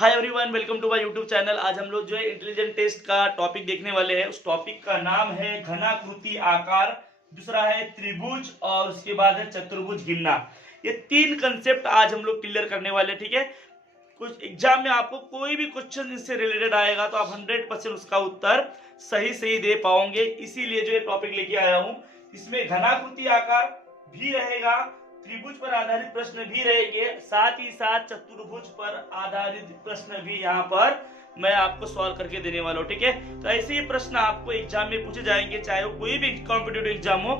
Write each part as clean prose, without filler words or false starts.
Hi everyone, welcome to my YouTube channel. आज हम लोग जो है इंटेलिजेंट टेस्ट का टॉपिक देखने वाले हैं। उस टॉपिक का नाम है घनाकृति आकार, दूसरा है त्रिभुज और उसके बाद है चतुर्भुज गिनना। ये तीन कंसेप्ट आज हम लोग क्लियर करने वाले हैं। ठीक है, कुछ एग्जाम में आपको कोई भी क्वेश्चन इससे रिलेटेड आएगा तो आप 100% उसका उत्तर सही दे पाओगे। इसीलिए जो ये टॉपिक लेके आया हूं। इसमें घनाकृति आकार भी रहेगा, त्रिभुज पर आधारित प्रश्न भी रहेंगे, साथ ही साथ चतुर्भुज पर आधारित प्रश्न भी यहाँ पर मैं आपको सॉल्व करके देने वाला हूँ। ठीक है, तो ऐसे ही प्रश्न आपको एग्जाम में पूछे जाएंगे, चाहे वो कोई भी कॉम्पिटिटिव एग्जाम हो,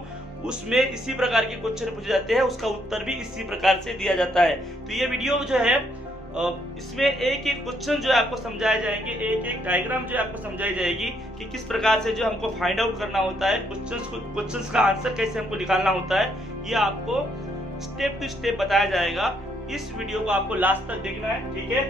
उसमें इसी प्रकार के क्वेश्चन पूछे जाते हैं, उसका उत्तर भी इसी प्रकार से दिया जाता है। तो ये वीडियो जो है इसमें एक एक क्वेश्चन जो है आपको समझाए जाएंगे, एक एक डायग्राम जो है आपको समझाई जाएगी कि किस प्रकार से जो हमको फाइंड आउट करना होता है, क्वेश्चंस का आंसर कैसे हमको निकालना होता है, ये आपको स्टेप टू स्टेप बताया जाएगा। इस वीडियो को आपको लास्ट तक देखना है। ठीक है,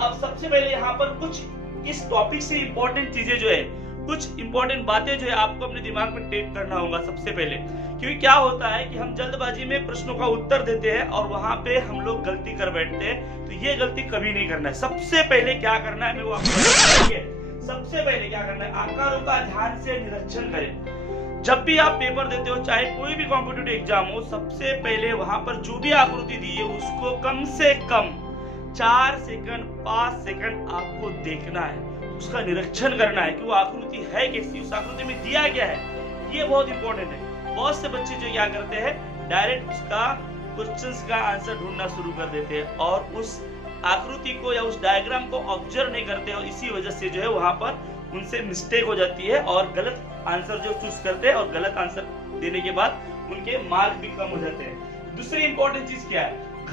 अब सबसे पहले यहाँ पर कुछ इस टॉपिक से इंपॉर्टेंट चीजें जो है, कुछ इंपॉर्टेंट बातें जो है आपको अपने दिमाग में टेप करना होगा सबसे पहले। क्योंकि क्या होता है कि हम जल्दबाजी में प्रश्नों का उत्तर देते हैं और वहां पे हम लोग गलती कर बैठते हैं। तो ये गलती कभी नहीं करना है। सबसे पहले क्या करना है, मैं वो आपको बताऊंगा। सबसे पहले क्या करना है, आकारों का ध्यान से निरीक्षण करें। जब भी आप पेपर देते हो, चाहे कोई भी कॉम्पिटिटिव एग्जाम हो, सबसे पहले वहां पर जो भी आकृति दी है उसको कम से कम 4 सेकंड 5 सेकंड आपको देखना है, उसका निरीक्षण करना है कि वो आकृति है कैसी, उस आकृति में दिया क्या है। ये बहुत इंपॉर्टेंट है। बहुत से बच्चे जो क्या करते हैं, डायरेक्ट उसका क्वेश्चंस का आंसर ढूंढना शुरू कर देते हैं और उस आकृति को या उस डायग्राम को ऑब्जर्व नहीं करते, और इसी वजह से जो है वहां पर उनसे मिस्टेक हो जाती है और गलत आंसर जो चूज करते हैं, और गलत आंसर देने के बाद उनके मार्क भी कम हो जाते हैं। दूसरी इंपॉर्टेंट चीज क्या है,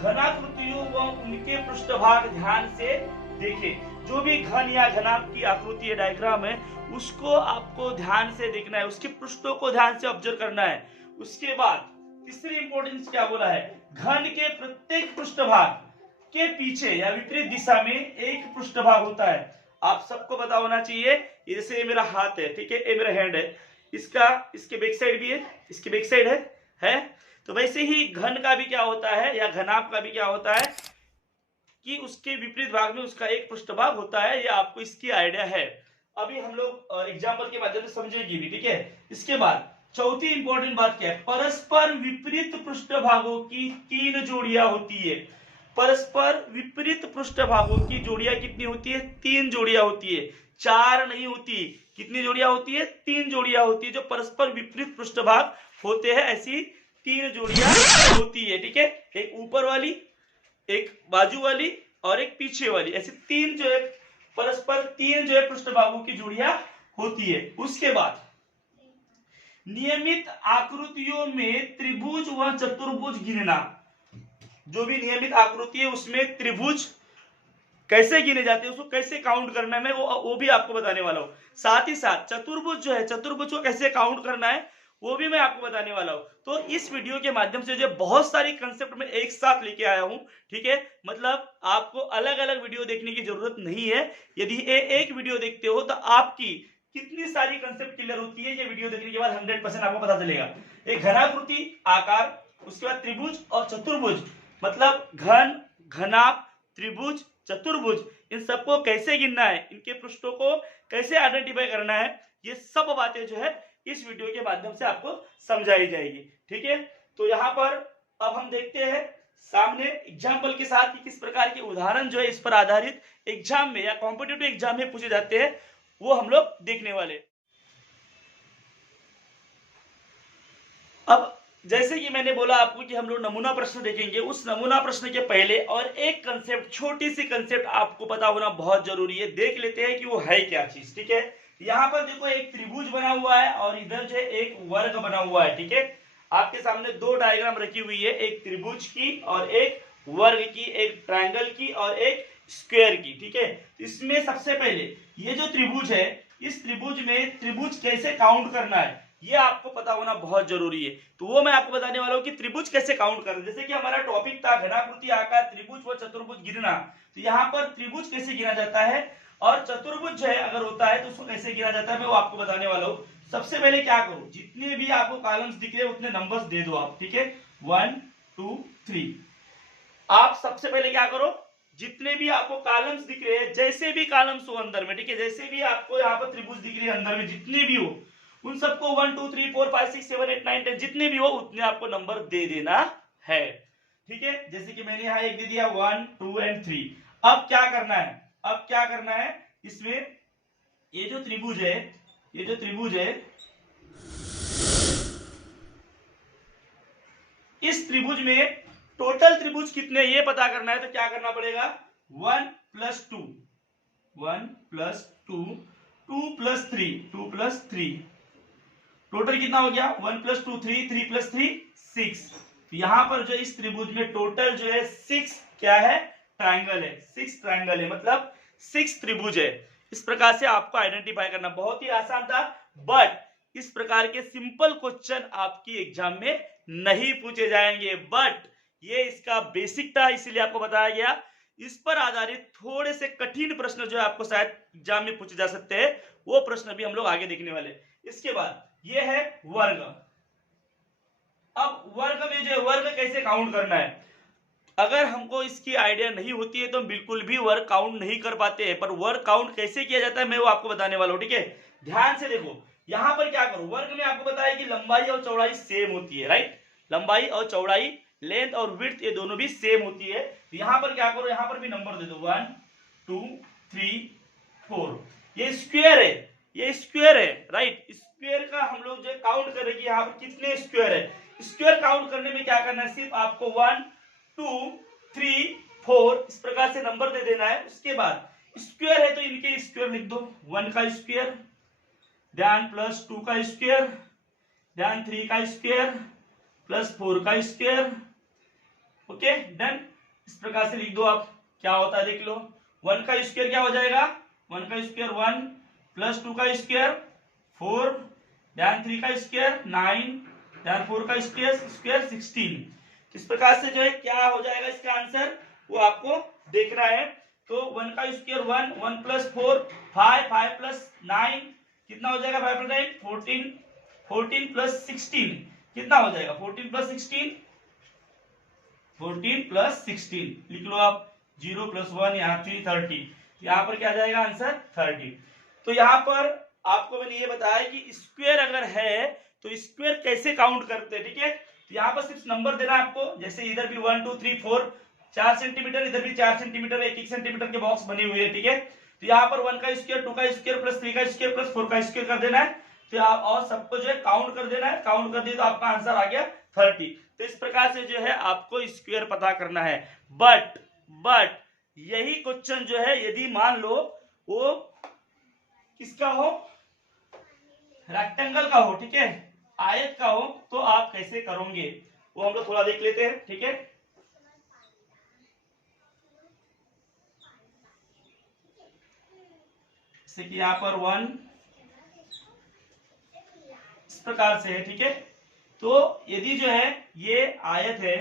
घनाकृतियों व उनके पृष्ठभाग ध्यान से देखें। जो भी घन या घनाभ की आकृति है, डायग्राम है, उसको आपको ध्यान से देखना है, उसके पृष्ठों को ध्यान से ऑब्जर्व करना है। उसके बाद तीसरी इंपॉर्टेंस क्या बोला है, घन के प्रत्येक पृष्ठभाग के पीछे या विपरीत दिशा में एक पृष्ठभाग होता है। आप सबको पता होना चाहिए। जैसे ये मेरा हाथ है, ठीक है, ये मेरा हैंड है, इसके बैक साइड भी है, इसके बैक साइड है। तो वैसे ही घन का भी क्या होता है या घनाभ का भी क्या होता है कि उसके विपरीत भाग में उसका एक पृष्ठभाग होता है। ये आपको इसकी आइडिया है। अभी हम लोग एग्जाम्पल के माध्यम से समझेंगे भी। ठीक है, इसके बाद चौथी इंपॉर्टेंट बात क्या है, परस्पर विपरीत पृष्ठभागों की 3 जोड़ियां होती है। परस्पर विपरीत पृष्ठभागों की जोड़ियां कितनी होती है, 3 जोड़ियां होती है, 4 नहीं होती। कितनी जोड़ियां होती है, 3 जोड़ियां होती है। जो परस्पर विपरीत पृष्ठभाग होते हैं, ऐसी 3 जोड़ियां होती है। ठीक है, एक ऊपर वाली, एक बाजू वाली और एक पीछे वाली, ऐसे 3 जो है परस्पर 3 जो है पृष्ठभागों की जोड़ियां होती है। उसके बाद नियमित आकृतियों में त्रिभुज व चतुर्भुज गिनना। जो भी नियमित आकृति है उसमें त्रिभुज कैसे गिने जाते हैं, उसको कैसे काउंट करना है, मैं वो भी आपको बताने वाला हूं। साथ ही साथ चतुर्भुज जो है, चतुर्भुज को कैसे काउंट करना है वो भी मैं आपको बताने वाला हूं। तो इस वीडियो के माध्यम से जो बहुत सारी कंसेप्ट में एक साथ लेके आया हूं। ठीक है, मतलब आपको अलग अलग वीडियो देखने की जरूरत नहीं है। यदि एक वीडियो देखते हो तो आपकी कितनी सारी कंसेप्ट क्लियर होती है, ये वीडियो देखने के बाद 100% आपको पता चलेगा। एक घनाकृति आकार, उसके बाद त्रिभुज और चतुर्भुज, मतलब घन, घनाभ, त्रिभुज, चतुर्भुज, इन सबको कैसे गिनना है, इनके पृष्ठों को कैसे आइडेंटिफाई करना है, ये सब बातें जो है इस वीडियो के माध्यम से आपको समझाई जाएगी। ठीक है, तो यहाँ पर अब हम देखते हैं सामने एग्जाम्पल के साथ कि किस प्रकार के उदाहरण जो है इस पर आधारित एग्जाम में या कॉम्पिटिटिव एग्जाम में पूछे जाते हैं, वो हम लोग देखने वाले। अब जैसे कि मैंने बोला आपको कि हम लोग नमूना प्रश्न देखेंगे, उस नमूना प्रश्न के पहले और एक कंसेप्ट, छोटी सी कंसेप्ट आपको पता होना बहुत जरूरी है। देख लेते हैं कि वो है क्या चीज। ठीक है, यहाँ पर देखो एक त्रिभुज बना हुआ है और इधर जो है एक वर्ग बना हुआ है। ठीक है, आपके सामने 2 डायग्राम रखी हुई है, एक त्रिभुज की और एक वर्ग की, एक ट्रायंगल की और एक स्क्वायर की। ठीक है, इसमें सबसे पहले ये जो त्रिभुज है, इस त्रिभुज में त्रिभुज कैसे काउंट करना है ये आपको पता होना बहुत जरूरी है। तो वो मैं आपको बताने वाला हूं कि त्रिभुज कैसे काउंट करना। जैसे कि हमारा टॉपिक था घनाकृति आकार, त्रिभुज व चतुर्भुज गिनना, तो यहाँ पर त्रिभुज कैसे गिना जाता है और चतुर्भुज जो है अगर होता है तो उसको कैसे गिना जाता है, मैं वो आपको बताने वाला हूँ। सबसे पहले क्या करो, जितने भी आपको कॉलम्स दिख रहे हैं उतने नंबर्स दे दो आप। ठीक है, 1 2 3। आप सबसे पहले क्या करो, जितने भी आपको कॉलम्स दिख रहे हैं, जैसे भी कॉलम्स हो अंदर में, ठीक है, जैसे भी आपको यहाँ पर त्रिभुज दिख रहे हैं अंदर में, जितने भी हो उन सबको 1 2 3 4 5 6 7 8 9 10 जितने भी हो उतने आपको नंबर दे देना है। ठीक है, जैसे कि मैंने यहाँ एक दे दिया 1 2 एंड 3। अब क्या करना है, अब क्या करना है, इसमें ये जो त्रिभुज है, ये जो त्रिभुज है, इस त्रिभुज में टोटल त्रिभुज कितने ये पता करना है। तो क्या करना पड़ेगा, 1 + 2 1 + 2 2 + 3 2 + 3, टोटल कितना हो गया 1 + 2 3 3 + 3 6। यहां पर जो इस त्रिभुज में टोटल जो है 6 क्या है, ट्रायंगल है, 6 ट्रायंगल है, मतलब 6 त्रिभुज है। इस प्रकार से आपको आइडेंटिफाई करना बहुत ही आसान था, बट इस प्रकार के सिंपल क्वेश्चन आपकी एग्जाम में नहीं पूछे जाएंगे, बट ये इसका बेसिक था, इसीलिए आपको बताया गया। इस पर आधारित थोड़े से कठिन प्रश्न जो है आपको शायद एग्जाम में पूछे जा सकते हैं, वो प्रश्न भी हम लोग आगे देखने वाले। इसके बाद ये है वर्ग। अब वर्ग में जो है वर्ग कैसे काउंट करना है, अगर हमको इसकी आइडिया नहीं होती है तो हम बिल्कुल भी वर्ग काउंट नहीं कर पाते हैं। पर वर्ग काउंट कैसे किया जाता है मैं वो आपको बताने वाला हूं, ठीक है। ध्यान से देखो, यहां पर क्या करो, वर्ग में आपको बताया कि लंबाई और चौड़ाई सेम होती है, राइट, लंबाई और चौड़ाई, लेंथ और विड्थ ये दोनों भी सेम होती है। तो यहां पर क्या करो, यहां पर भी नंबर दे दो 1 2 3 4। ये स्क्वायर है, ये स्क्वायर है, राइट, स्क्वायर का हम लोग जो काउंट करेंगे यहाँ पर कितने स्क्वायर है। स्क्वायर काउंट करने में क्या करना है, सिर्फ आपको 1 2 3 4 इस प्रकार से नंबर दे देना है। उसके बाद स्क्वायर है तो इनके स्क्वायर लिख दो, 1 का स्क्वायर, ध्यान प्लस 2 का स्क्वायर, ध्यान 3 का स्क्वायर प्लस 4 का स्क्वायर, ओके डन। इस प्रकार से लिख दो आप, क्या होता है देख लो, 1 का स्क्वायर क्या हो जाएगा, 1 का स्क्वायर 1 प्लस 2 का स्क्वायर 4, ध्यान 3 का स्क्वायर 9, ध्यान 4 का स्क्वायर 16। इस प्रकार से जो है क्या हो जाएगा इसका आंसर वो आपको देखना है। तो 1 का स्क्वायर 1 1 + 4 5 5 + 9 कितना हो जाएगा, 5 + 9 14 14 + 16 कितना हो जाएगा, 14 + 16 14 + 16 लिख लो आप, 0 + 1 यहाँ 3 30, यहाँ पर क्या आ जाएगा आंसर 30। तो यहाँ पर आपको मैंने ये बताया कि स्क्वायर अगर है तो स्क्वायर कैसे काउंट करते हैं, ठीक है। तो यहाँ पर सिर्फ नंबर देना है आपको, जैसे इधर भी 1 2 3 4 4 सेंटीमीटर, इधर भी 4 सेंटीमीटर, 1 सेंटीमीटर के बॉक्स बने हुए हैं, ठीक है। तो यहाँ पर 1 का स्क्वायर 2 का स्क्वायर प्लस 3 का स्क्वायर प्लस 4 का स्क्वायर कर देना है। तो आप और सबको जो है काउंट कर देना है, काउंट कर दिए तो आपका आंसर आ गया 30। तो इस प्रकार से जो है आपको स्क्वायर पता करना है। बट यही क्वेश्चन जो है यदि मान लो वो किसका हो, रेक्टेंगल का हो, ठीक है, आयत का हो, तो आप कैसे करोगे वो हम लोग थोड़ा देख लेते हैं, ठीक है। जैसे कि यहाँ पर 1 इस प्रकार से है, ठीक है। तो यदि जो है ये आयत है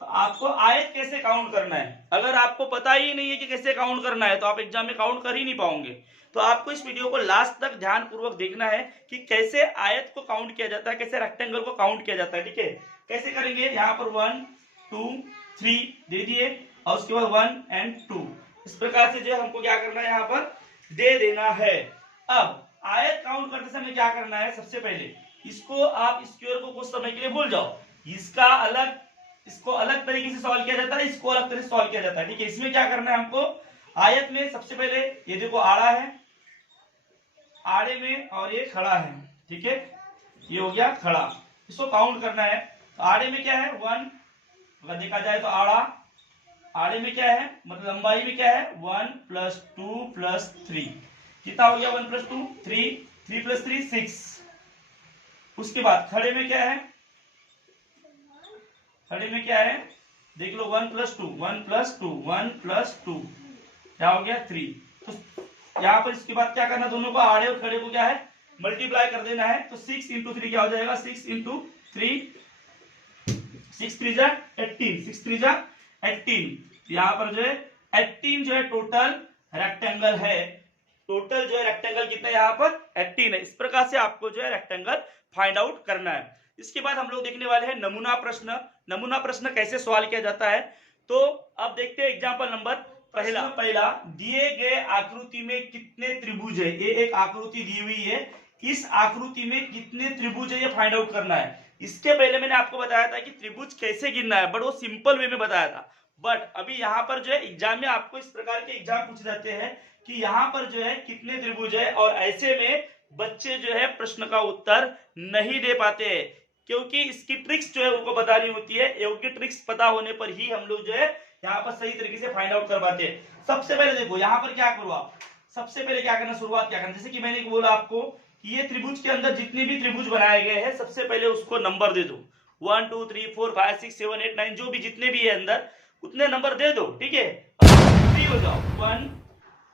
तो आपको आयत कैसे काउंट करना है, अगर आपको पता ही नहीं है कि कैसे काउंट करना है तो आप एग्जाम में काउंट कर ही नहीं पाओगे। तो आपको इस वीडियो को लास्ट तक ध्यान पूर्वक देखना है कि कैसे आयत को काउंट किया जाता है, कैसे रेक्टेंगल को काउंट किया जाता है, ठीक है। कैसे करेंगे, यहाँ पर 1 2 3 दे दिए और उसके बाद 1 and 2 इस प्रकार से जो है हमको क्या करना है यहाँ पर दे देना है। अब आयत काउंट करते समय क्या करना है, सबसे पहले इसको आप स्क्वायर को कुछ समय के लिए भूल जाओ, इसका अलग, इसको अलग तरीके से सॉल्व किया जाता है, इसको अलग तरीके से सॉल्व किया जाता है, ठीक है। इसमें क्या करना है हमको, आयत में सबसे पहले ये देखो आड़ा है, आड़े में और ये खड़ा है, ठीक है, ये हो गया खड़ा, इसको काउंट करना है। तो आड़े में क्या है 1, अगर देखा जाए तो आड़े में क्या है, मतलब लंबाई में क्या है 1 + 2 + 3 कितना हो गया 1 + 2 3 3 + 3 6। उसके बाद खड़े में क्या है, खड़े में क्या है देख लो 1 + 2 1 + 2 1 + 2 क्या हो गया 3। तो यहाँ पर इसके बाद क्या करना, दोनों को आड़े और खड़े को क्या है मल्टीप्लाई कर देना है। तो 6 × 3 क्या हो जाएगा, 6 × 3 6 3 जा 18 6 3 जा 18। यहाँ पर जो है 18 जो है टोटल रेक्टेंगल है, टोटल जो है रेक्टेंगल कितना यहाँ पर 18 है। इस प्रकार से आपको जो है रेक्टेंगल फाइंड आउट करना है। इसके बाद हम लोग देखने वाले हैं नमूना प्रश्न। नमूना प्रश्न कैसे सवाल किया जाता है, तो अब देखते हैं एग्जाम्पल नंबर पहला दिए गए आकृति में कितने त्रिभुज है। ये एक आकृति दी हुई है, इस आकृति में कितने त्रिभुज है ये फाइंड आउट करना है। इसके पहले मैंने आपको बताया था कि त्रिभुज कैसे गिनना है, बट वो सिंपल वे में बताया था। बट अभी यहाँ पर जो है एग्जाम में आपको इस प्रकार के एग्जाम पूछ जाते हैं कि यहाँ पर जो है कितने त्रिभुज है, और ऐसे में बच्चे जो है प्रश्न का उत्तर नहीं दे पाते हैं, क्योंकि इसकी ट्रिक्स जो है उनको बतानी होती है। योग्य ट्रिक्स पता होने पर ही हम लोग जो है यहाँ पर सही तरीके से फाइंड आउट कर पाते हैं। सबसे पहले देखो यहाँ पर क्या करो आप, सबसे पहले क्या करना, शुरुआत क्या करना, जैसे कि मैंने बोला आपको कि ये त्रिभुज के अंदर जितने भी त्रिभुज बनाए गए हैं सबसे पहले उसको नंबर दे दो। 1 2 3 4 5 6 7 8 9 जो भी जितने भी है अंदर उतने नंबर दे दो, ठीक है। फ्री हो जाओ, 1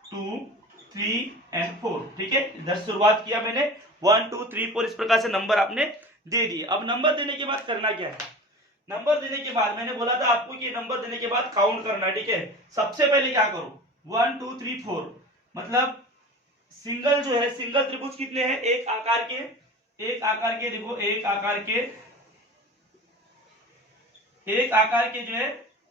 2 3 एंड 4, ठीक है। इधर शुरुआत किया मैंने 1 2 3 4 इस प्रकार से नंबर आपने दे दिए। अब नंबर देने के बाद करना क्या है, नंबर देने के बाद मैंने बोला था आपको कि नंबर देने के बाद काउंट करना, ठीक है। सबसे पहले क्या करो, 1 2 3 4 मतलब सिंगल जो है, सिंगल त्रिभुज कितने हैं, एक आकार के देखो एक आकार के जो है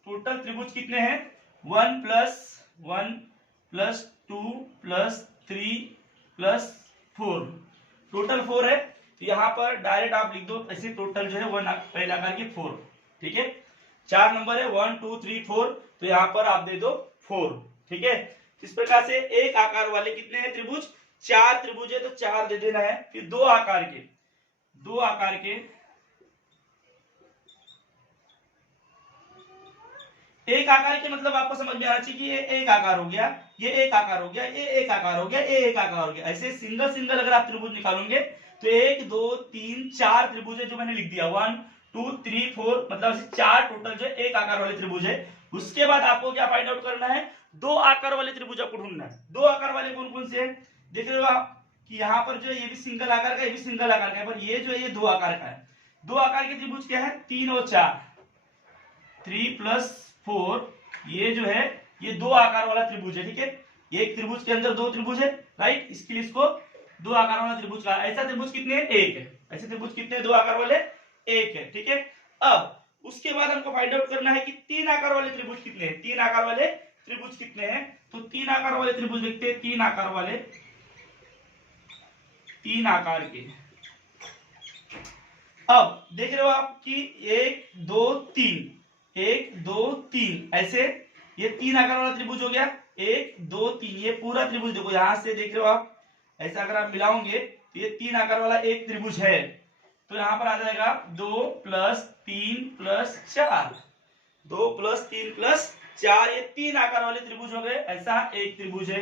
टोटल त्रिभुज कितने हैं, 1 + 2 + 3 + 4, टोटल 4 है। तो यहाँ पर डायरेक्ट आप लिख दो ऐसे, टोटल जो है 1 पहले आकार के 4, ठीक है। 4 नंबर है 1 2 3 4, तो यहाँ पर आप दे दो 4, ठीक है। इस प्रकार से एक आकार वाले कितने हैं त्रिभुज, 4 त्रिभुज है तो 4 दे देना है। फिर दो आकार के एक आकार के मतलब आपको समझ में आना चाहिए कि ये एक आकार हो गया, ये एक आकार हो गया, ये एक आकार हो गया, ये एक आकार हो गया। ऐसे सिंगल अगर आप त्रिभुज निकालोगे तो 1 2 3 4 त्रिभुज है जो मैंने लिख दिया, 1 2 3 4 मतलब ऐसे 4 टोटल जो एक आकार वाले त्रिभुज है। उसके बाद आपको क्या फाइंड आउट करना है, दो आकार वाले त्रिभुज आपको ढूंढना है। दो आकार वाले कौन कौन से हैं, देख रहे हो आप कि यहाँ पर जो है ये भी सिंगल आकार का, ये भी सिंगल आकार का है, पर ये जो है ये दो आकार का है। दो आकार के त्रिभुज क्या है, 3 और 4, 3 + 4, ये जो है ये दो आकार वाला त्रिभुज है, ठीक है। एक त्रिभुज के अंदर दो त्रिभुज है, राइट, इसके लिए इसको दो आकार वाला त्रिभुज का। ऐसा त्रिभुज कितने हैं, एक है। ऐसे त्रिभुज कितने, दो आकार वाले एक है, ठीक है। अब उसके बाद हमको फाइंड आउट करना है कि तीन आकार वाले त्रिभुज कितने हैं, तीन आकार वाले त्रिभुज कितने हैं। तो तीन आकार वाले त्रिभुज देखते हैं, तीन आकार वाले, तीन आकार के। अब देख रहे हो आप कि 1 2 3, 1 2 3 ऐसे ये तीन आकार वाला त्रिभुज हो गया, 1 2 3, ये पूरा त्रिभुज देखो यहां से देख रहे हो आप, ऐसा अगर आप मिलाओगे तो ये तीन आकार वाला एक त्रिभुज है। तो यहां पर आ जाएगा 2 + 3 + 4, 2 + 3 + 4, ये तीन आकार वाले त्रिभुज हो गए। ऐसा एक त्रिभुज है,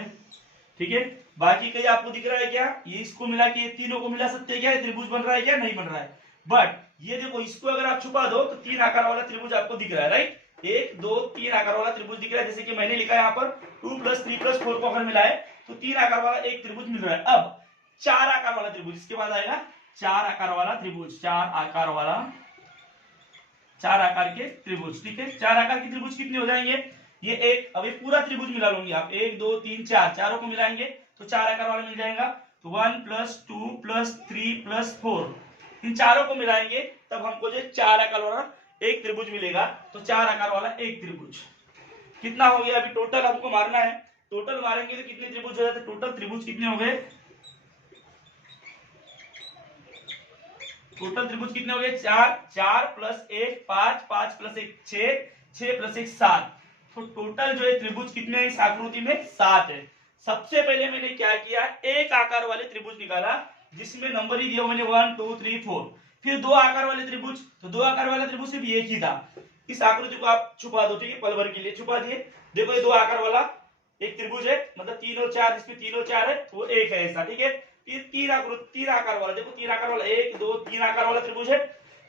ठीक है। बाकी कहीं आपको दिख रहा है क्या, ये इसको मिला के ये तीनों को मिला सकते हैं क्या, ये त्रिभुज बन रहा है क्या, नहीं बन रहा है। बट ये देखो इसको अगर आप छुपा दो तो तीन आकार वाला त्रिभुज आपको दिख रहा है, राइट। 1 2 3 आकार वाला त्रिभुज दिख रहा है, जैसे कि मैंने लिखा है यहाँ पर 2 + 3 + 4 को अगर मिलाए तो तीन आकार वाला एक त्रिभुज मिल रहा है। अब चार आकार वाला त्रिभुज, इसके बाद आएगा चार आकार वाला त्रिभुज, चार आकार के त्रिभुज, ठीक है। चार आकार के त्रिभुज कितने हो जाएंगे, ये एक, अब ये पूरा त्रिभुज मिला लूंगी आप, 1 2 3 4, चारों को मिलाएंगे तो चार आकार वाला मिल जाएगा। तो 1 + 2 + 3 + 4, इन चारों को मिलाएंगे तब हमको जो चार आकार वाला एक त्रिभुज मिलेगा। तो चार आकार वाला एक त्रिभुज कितना हो गया, अभी टोटल हमको मारना है। टोटल मारेंगे तो कितने त्रिभुज हो जाते, टोटल त्रिभुज कितने हो गए, टोटल त्रिभुज कितने हो गए, 4, 4 + 1 5, 5 + 1 6, 6 + 1 7। तो टोटल जो है त्रिभुज कितने हैं इस आकृति में, 7 है। सबसे पहले मैंने क्या किया, एक आकार वाले त्रिभुज निकाला जिसमें नंबर ही दिया मैंने 1 2 3 4। फिर दो आकार वाले त्रिभुज, तो दो आकार वाला त्रिभुज सिर्फ एक ही था। इस आकृति को आप छुपा दो, ठीक है, पल भर के लिए छुपा दिए। देखो ये दो आकार वाला एक त्रिभुज है, मतलब 3 और 4, जिसमें 3 और 4 है वो एक है, ऐसा, ठीक है। फिर तीन आकार वाला, देखो तीन आकार वाला 1 2 3 आकार वाला त्रिभुज है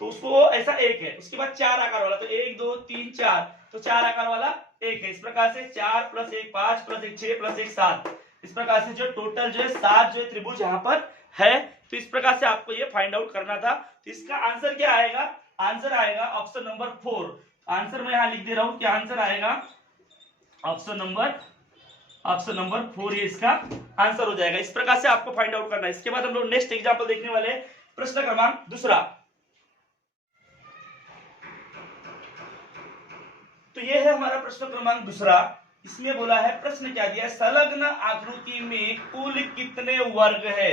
तो उसको ऐसा एक है। उसके बाद चार आकार वाला, तो 1 2 3 4, तो चार आकार वाला एक है। इस प्रकार से 4 + 1 5 + 1 6 + 1 7, इस प्रकार से जो टोटल जो है 7 जो है त्रिभुज यहाँ पर है। तो इस प्रकार से आपको ये फाइंड आउट करना था। तो इसका आंसर क्या आएगा, आंसर आएगा ऑप्शन नंबर 4। आंसर मैं यहाँ लिख दे रहा हूं कि आंसर आएगा ऑप्शन नंबर 4, ये इसका आंसर हो जाएगा। इस प्रकार से आपको फाइंड आउट करना है। इसके बाद हम लोग नेक्स्ट एग्जांपल देखने वाले हैं, प्रश्न क्रमांक दूसरा। तो ये है हमारा प्रश्न क्रमांक दूसरा। इसमें बोला है, प्रश्न क्या दिया है, संलग्न आकृति में कुल कितने वर्ग है।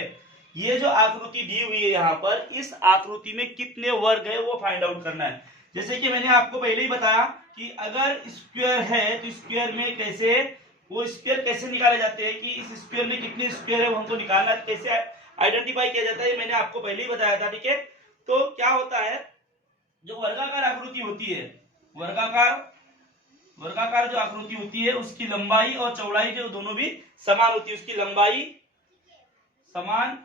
ये जो आकृति दी हुई है यहाँ पर, इस आकृति में कितने वर्ग है वो फाइंड आउट करना है। जैसे कि मैंने आपको पहले ही बताया कि अगर स्क्वायर है तो स्क्वायर में कैसे, वो स्क्वायर कैसे निकाले जाते हैं, कि इस स्क्वायर में कितने स्क्वायर है वो हमको निकालना है, कैसे आइडेंटिफाई किया जाता है, मैंने आपको पहले ही बताया था। ठीक है, तो क्या होता है, जो वर्गाकार आकृति होती है, वर्गाकार जो आकृति होती है उसकी लंबाई और चौड़ाई जो दोनों भी समान होती है। उसकी लंबाई समान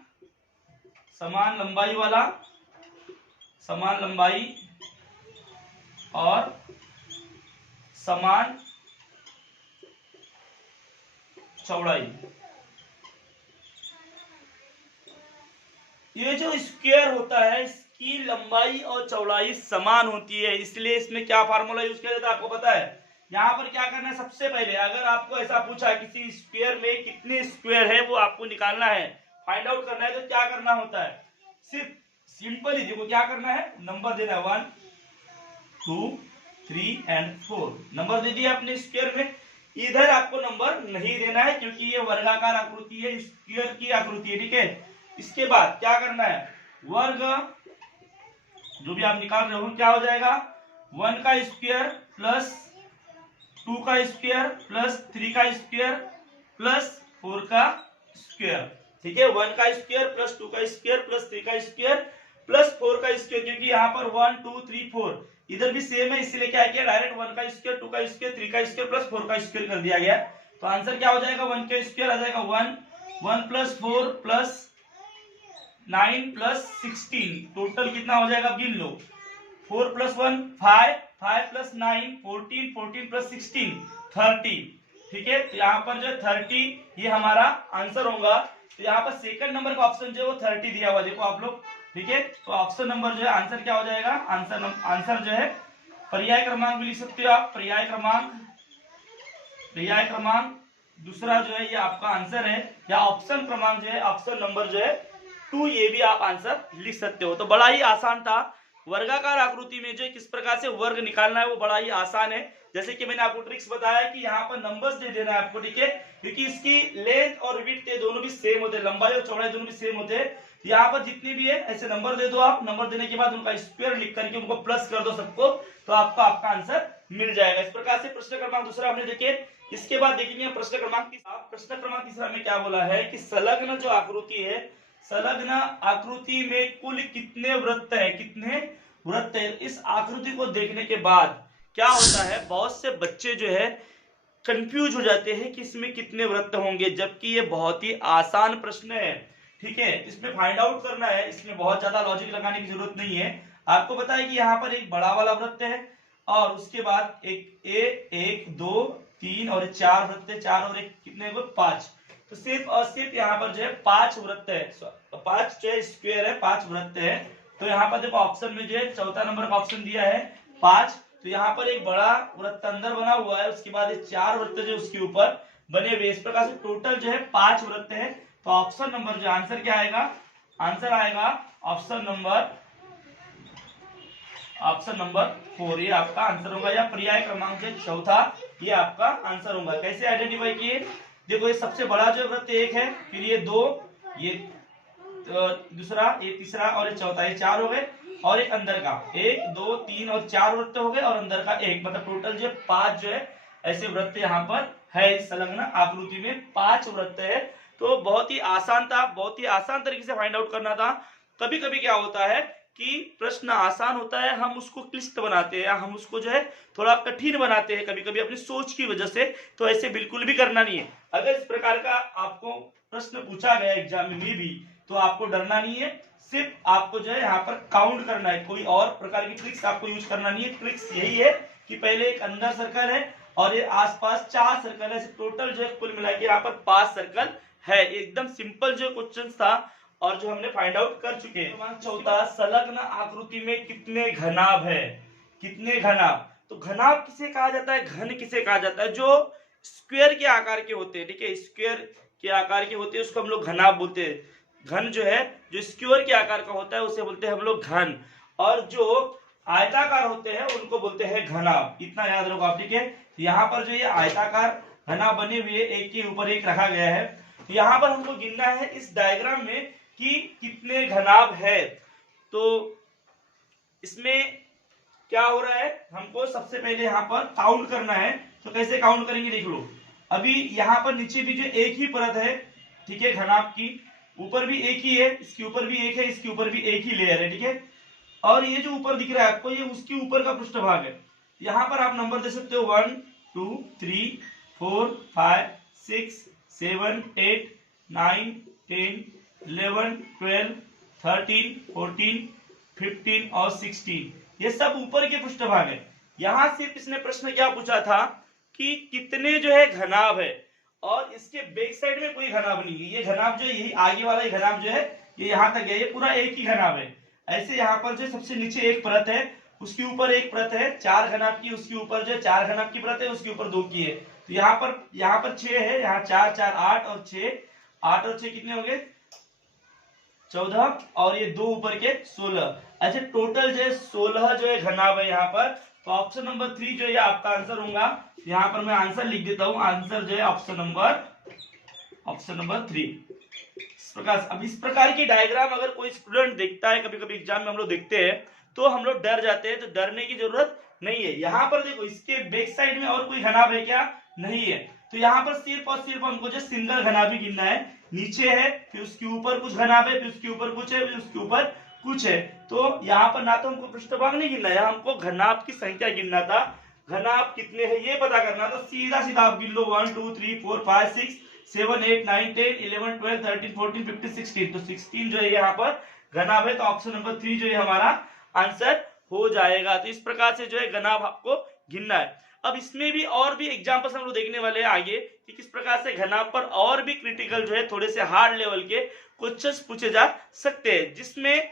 लंबाई वाला, समान लंबाई और समान चौड़ाई। ये जो स्क्वायर होता है इसकी लंबाई और चौड़ाई समान होती है, इसलिए इसमें क्या फार्मूला यूज किया जाता है आपको पता है। यहाँ पर क्या करना है, सबसे पहले अगर आपको ऐसा पूछा किसी स्क्वायर में कितने स्क्वायर है वो आपको निकालना है, फाइंड आउट करना है, तो क्या करना होता है, सिर्फ सिंपल ही देखो क्या करना है, नंबर देना है 1 2 3 एंड 4 नंबर दे दिया अपने स्क्वायर में। इधर आपको नंबर नहीं देना है क्योंकि ये वर्गाकार आकृति है, स्क्वायर की आकृति है। ठीक है, इसके बाद क्या करना है, वर्ग जो भी आप निकाल रहे हो क्या हो जाएगा, 1 का स्क्वायर प्लस 2 का स्क्वायर प्लस 3 का स्क्वायर प्लस 4 का स्क्वायर। ठीक है, 1 का स्क्वायर प्लस 2 का स्क्वायर प्लस 3 का स्क्वायर प्लस 4 का स्क्वायर, क्योंकि यहाँ पर 1 2 3 4 इधर भी सेम है, इसलिए क्या किया, डायरेक्ट 1 का स्क्वायर 2 का स्क्वायर 3 का स्क्वायर प्लस 4 का स्क्वायर कर दिया गया। तो आंसर क्या हो जाएगा, 1 का स्क्वायर आ जाएगा 1 प्लस 4 प्लस 9 प्लस 16, टोटल कितना हो जाएगा गिन लो, 4 प्लस 1 5 5 प्लस 9 14 14 प्लस 16 30। ठीक है, तो यहाँ पर जो 30 ये हमारा आंसर होगा। तो यहाँ पर सेकंड नंबर का ऑप्शन जो है वो 30 दिया हुआ देखो आप लोग। ठीक है, तो ऑप्शन नंबर जो है आंसर क्या हो जाएगा, आंसर जो है पर्याय क्रमांक भी लिख सकते हो आप, पर्याय क्रमांक दूसरा जो है ये आपका आंसर है, या ऑप्शन क्रमांक जो है ऑप्शन नंबर जो है 2, ये भी आप आंसर लिख सकते हो। तो बड़ा ही आसान था, वर्गाकार आकृति में जो किस प्रकार से वर्ग निकालना है वो बड़ा ही आसान है। जैसे कि मैंने आपको ट्रिक्स बताया कि यहाँ पर नंबर्स दे देना है आपको। ठीक है, क्योंकि इसकी लेंथ और विड्थ दोनों भी सेम होते हैं, लंबाई और चौड़ाई दोनों भी सेम होते हैं। यहाँ पर जितनी भी है ऐसे नंबर दे दो आप, नंबर देने के बाद उनका स्क्वायर लिख करके उनको प्लस कर दो सबको, तो आपका आंसर मिल जाएगा। इस प्रकार से प्रश्न क्रमांक दूसरा हमने देखे। इसके बाद देखेंगे प्रश्न क्रमांक तीसरा में क्या बोला है कि संलग्न जो आकृति है, संलग्न आकृति में कुल कितने वृत्त है, इस आकृति को देखने के बाद क्या होता है, बहुत से बच्चे जो है कंफ्यूज हो जाते हैं कि इसमें कितने वृत्त होंगे, जबकि ये बहुत ही आसान प्रश्न है। ठीक है, इसमें फाइंड आउट करना है, इसमें बहुत ज्यादा लॉजिक लगाने की जरूरत नहीं है। आपको पता है कि यहाँ पर एक बड़ा वाला वृत्त है और उसके बाद एक 1 2 3 और 4 वृत्त है, 4 और 1 कितने हुए 5। तो सिर्फ और सिर्फ यहाँ पर जो है 5 वृत्त है, 5 जो है स्क्वायर है, 5 वृत्त है। तो यहाँ पर देखो ऑप्शन में जो है चौथा नंबर का ऑप्शन दिया है 5। तो यहाँ पर एक बड़ा वृत्त अंदर बना हुआ है, उसके बाद 4 वृत्त जो उसके ऊपर बने हुए, इस प्रकार से टोटल जो है 5 वृत्त है। तो ऑप्शन नंबर जो आंसर क्या आएगा, आंसर आएगा ऑप्शन नंबर 4, ये आपका आंसर होगा, या पर्याय क्रमांक जो चौथा ये आपका आंसर होगा। कैसे आइडेंटिफाई किए, देखो ये सबसे बड़ा जो वृत्त 1 है, फिर ये 2, ये दूसरा, ये तीसरा और ये चौथा, ये 4 हो गए, और एक अंदर का 1 2 3 और 4 वृत्त हो गए, और अंदर का 1, मतलब टोटल जो 5 जो है ऐसे वृत्त यहाँ पर है। इस संलग्न आकृति में 5 वृत्त है। तो बहुत ही आसान था, बहुत ही आसान तरीके से फाइंड आउट करना था। कभी कभी क्या होता है कि प्रश्न आसान होता है, हम उसको क्लिष्ट बनाते हैं, हम उसको जो है थोड़ा कठिन बनाते हैं कभी कभी अपनी सोच की वजह से। तो ऐसे बिल्कुल भी करना नहीं है। अगर इस प्रकार का आपको प्रश्न पूछा गया एग्जाम में भी तो आपको डरना नहीं है, सिर्फ आपको जो है यहाँ पर काउंट करना है, कोई और प्रकार की ट्रिक्स आपको यूज करना नहीं है। ट्रिक्स यही है कि पहले एक अंदर सर्कल है और ये आसपास 4 सर्कल है, टोटल जो है कुल मिला के यहाँ पर 5 सर्कल है। एकदम सिंपल जो क्वेश्चन था और जो हमने फाइंड आउट कर चुके हैं। चौथा, संलग्न आकृति में कितने घनाभ है, कितने घनाभ। तो घनाभ किसे कहा जाता है, घन किसे कहा जाता है, जो स्क्वायर के आकार के होते हैं। ठीक है, स्क्वायर के आकार के होते हैं उसको हम लोग घनाभ बोलते हैं। घन जो है जो स्क्वायर के आकार का होता है उसे बोलते हैं हम लोग घन। और जो आयताकार होते हैं उनको बोलते हैं घनाभ। इतना याद रखो आप, ठीक है। तो यहाँ पर जो ये आयताकार घनाभ बने हुए एक के ऊपर एक रखा गया है, तो यहाँ पर हमको गिनना है इस डायग्राम में कि कितने घनाभ है। तो इसमें क्या हो रहा है, हमको सबसे पहले यहाँ पर काउंट करना है। तो कैसे काउंट करेंगे देख लो। अभी यहाँ पर नीचे भी जो एक ही परत है, ठीक है, घनाभ की, ऊपर भी एक ही है, इसके ऊपर भी एक है, इसके ऊपर भी एक ही लेयर है, ठीक है। और ये जो ऊपर दिख रहा है आपको, ये उसके ऊपर का पृष्ठभाग है। यहाँ पर आप नंबर दे सकते हो 1 2 3 4 5 6 7 8 9 10 11 12 13 14 15 और 16, ये सब ऊपर के पृष्ठभाग है। यहाँ सिर्फ इसने प्रश्न क्या पूछा था कि कितने जो है घनाभ है, और इसके बैक साइड में कोई घनाभ नहीं है। ये घनाभ जो है, यही आगे वाला घनाभ जो है, ये यहाँ तक है, ये पूरा एक ही घनाभ है। ऐसे यहाँ पर जो सबसे नीचे एक परत है, उसके ऊपर एक परत है 4 घनाभ की, उसके ऊपर जो 4 घनाभ की परत है, उसके ऊपर 2 की है। तो यहाँ पर 6 है, यहाँ 4 4 8 और 6, 8 और 6 कितने हो गए 14, और ये 2 ऊपर के 16। अच्छा, टोटल जो है 16 जो है घनाभ है यहाँ पर। तो ऑप्शन नंबर 3 जो है आपका आंसर होगा। यहाँ पर मैं आंसर लिख देता हूँ, आंसर जो है ऑप्शन नंबर 3। अब इस प्रकार की डायग्राम अगर कोई स्टूडेंट देखता है, कभी कभी एग्जाम में हम लोग देखते हैं, तो हम लोग डर जाते हैं। तो डरने की जरूरत नहीं है। यहाँ पर देखो, इसके बैक साइड में और कोई घनाभ है क्या, नहीं है। तो यहाँ पर सिर्फ और सिर्फ हमको जो सिंगल घनाभ ही गिनना है। नीचे है, फिर उसके ऊपर कुछ घनाभ है, फिर उसके ऊपर कुछ है, फिर उसके ऊपर कुछ है। तो यहाँ पर ना तो हमको पृष्ठभाग नहीं गिनना है, हमको घनाभ की संख्या गिनना था। घनाभ कितने हैं ये पता करना, तो सीधा सीधा आप गिन लो 1 2 3 4 5 6 7 8 9 10 11 12 13 14 15 16। तो 16 जो है यहाँ पर घनाभ है। तो ऑप्शन नंबर 3 जो है हमारा आंसर हो जाएगा। तो इस प्रकार से जो है घनाभ आपको गिनना है। अब इसमें भी और भी एग्जांपल्स हम लोग देखने वाले हैं आगे कि किस प्रकार से घनाभ पर और भी क्रिटिकल जो है थोड़े से हार्ड लेवल के क्वेश्चंस पूछे जा सकते हैं, जिसमें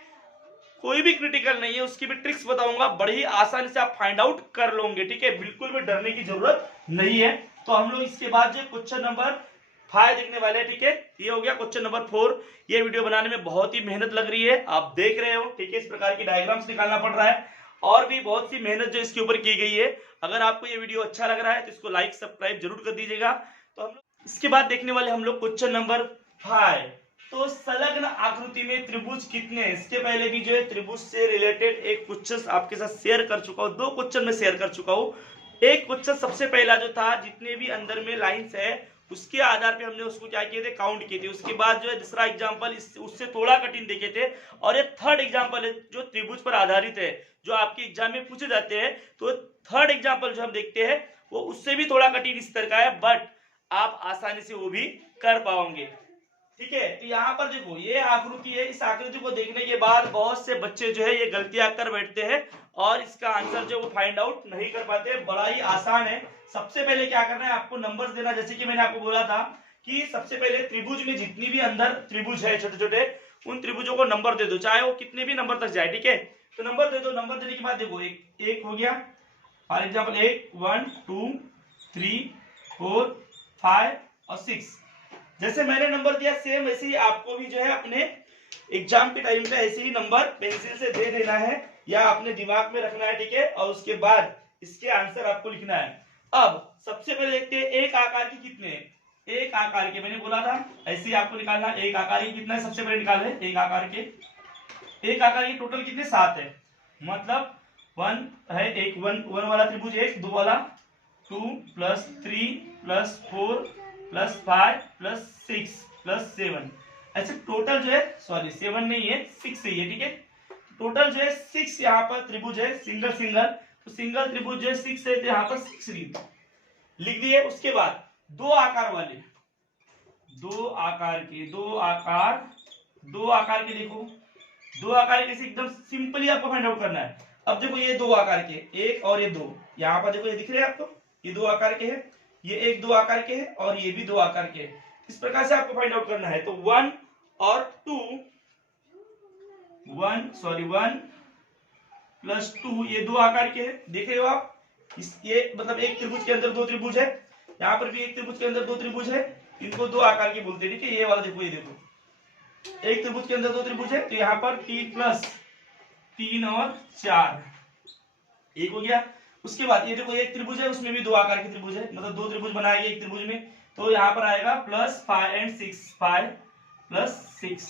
कोई भी क्रिटिकल नहीं है, उसकी भी ट्रिक्स बताऊंगा, बड़ी ही आसानी से आप फाइंड आउट कर लोगे, ठीक है। बिल्कुल भी डरने की जरूरत नहीं है। तो हम लोग इसके बाद जो क्वेश्चन नंबर 5 देखने वाले हैं, ठीक है। ये हो गया क्वेश्चन नंबर 4। ये वीडियो बनाने में बहुत ही मेहनत लग रही है, आप देख रहे हो, ठीक है। इस प्रकार की डायग्राम्स निकालना पड़ रहा है, और भी बहुत सी मेहनत जो इसके ऊपर की गई है। अगर आपको ये वीडियो अच्छा लग रहा है तो इसको लाइक सब्सक्राइब जरूर कर दीजिएगा। तो हम लोग इसके बाद देखने वाले हम लोग क्वेश्चन नंबर 5। तो संलग्न आकृति में त्रिभुज कितने हैं। इसके पहले भी जो है त्रिभुज से रिलेटेड एक क्वेश्चन आपके साथ शेयर कर चुका हूँ, 2 क्वेश्चन में शेयर कर चुका हूँ। एक क्वेश्चन सबसे पहला जो था, जितने भी अंदर में लाइंस है उसके आधार पे हमने उसको क्या किए थे, काउंट किए थे। उसके बाद जो है दूसरा एग्जांपल उससे थोड़ा कठिन देखे थे, और ये थर्ड एग्जांपल है जो त्रिभुज पर आधारित है, जो आपके एग्जाम में पूछे जाते हैं। तो थर्ड एग्जांपल जो हम देखते हैं वो उससे भी थोड़ा कठिन स्तर का है, बट आप आसानी से वो भी कर पाओगे, ठीक है। तो यहाँ पर देखो, ये आकृति है। इस आकृति को देखने के बाद बहुत से बच्चे जो है ये गलतियां कर बैठते हैं, और इसका आंसर जो वो फाइंड आउट नहीं कर पाते। बड़ा ही आसान है। सबसे पहले क्या करना है, आपको नंबर्स देना। जैसे कि मैंने आपको बोला था कि सबसे पहले त्रिभुज में जितनी भी अंदर त्रिभुज है छोटे छोटे, उन त्रिभुजों को नंबर दे दो, चाहे वो कितने भी नंबर तक जाए, ठीक है। तो नंबर दे दो। नंबर देने के बाद देखो, एक हो गया, फॉर एग्जाम्पल 1 2 3 4 5 और 6। जैसे मैंने नंबर दिया, सेम ऐसे ही आपको भी जो है अपने एग्जाम के टाइम पे ऐसे ही नंबर पेंसिल से दे देना है, या अपने दिमाग में रखना है, ठीक है। और उसके बाद इसके आंसर आपको लिखना है। अब सबसे पहले देखते हैं एक आकार की कितने हैं। एक आकार के मैंने बोला था ऐसे ही आपको निकालना। एक आकार की कितना है, सबसे पहले निकाल है। एक आकार के टोटल कितने, 7 है। मतलब 1 है, एक 1 वाला त्रिभुज, एक 2 वाला, 2 + 3 + 4 + 5 + 6 + 7। अच्छा, टोटल जो है, सॉरी 7 नहीं है, 6 है ये, ठीक है। टोटल जो है 6 यहाँ पर त्रिभुज है, सिंगल। तो सिंगल त्रिभुज जो है 6 है, तो यहाँ पर 6 लिख दिए। उसके बाद 2 आकार वाले, 2 आकार के देखो, 2 आकार के एकदम सिंपली आपको फाइंड आउट करना है। अब देखो, ये 2 आकार के, एक और ये 2, यहाँ पर देखो, ये दिख रहे हैं आपको, ये 2 आकार के हैं, ये एक 2 आकार के हैं, और ये भी 2 आकार के हैं। इस प्रकार से आपको फाइंड आउट करना है। तो 1 और 2, 1 + 2, ये 2 आकार के हैं, देख रहे हो आप। ये मतलब एक त्रिभुज के अंदर 2 त्रिभुज है, यहाँ पर भी एक त्रिभुज के अंदर 2 त्रिभुज है, इनको 2 आकार के बोलते हैं, ठीक है। ये वाला देखो, ये देखो, एक त्रिभुज के अंदर 2 त्रिभुज है, तो यहाँ पर 3 + 3 और 4, एक हो गया। उसके बाद ये देखो एक त्रिभुज है, उसमें भी दो आकार के त्रिभुज है, मतलब दो त्रिभुज बनाएंगे एक त्रिभुज में, तो यहाँ पर आएगा +5 and 6, 5 + 6,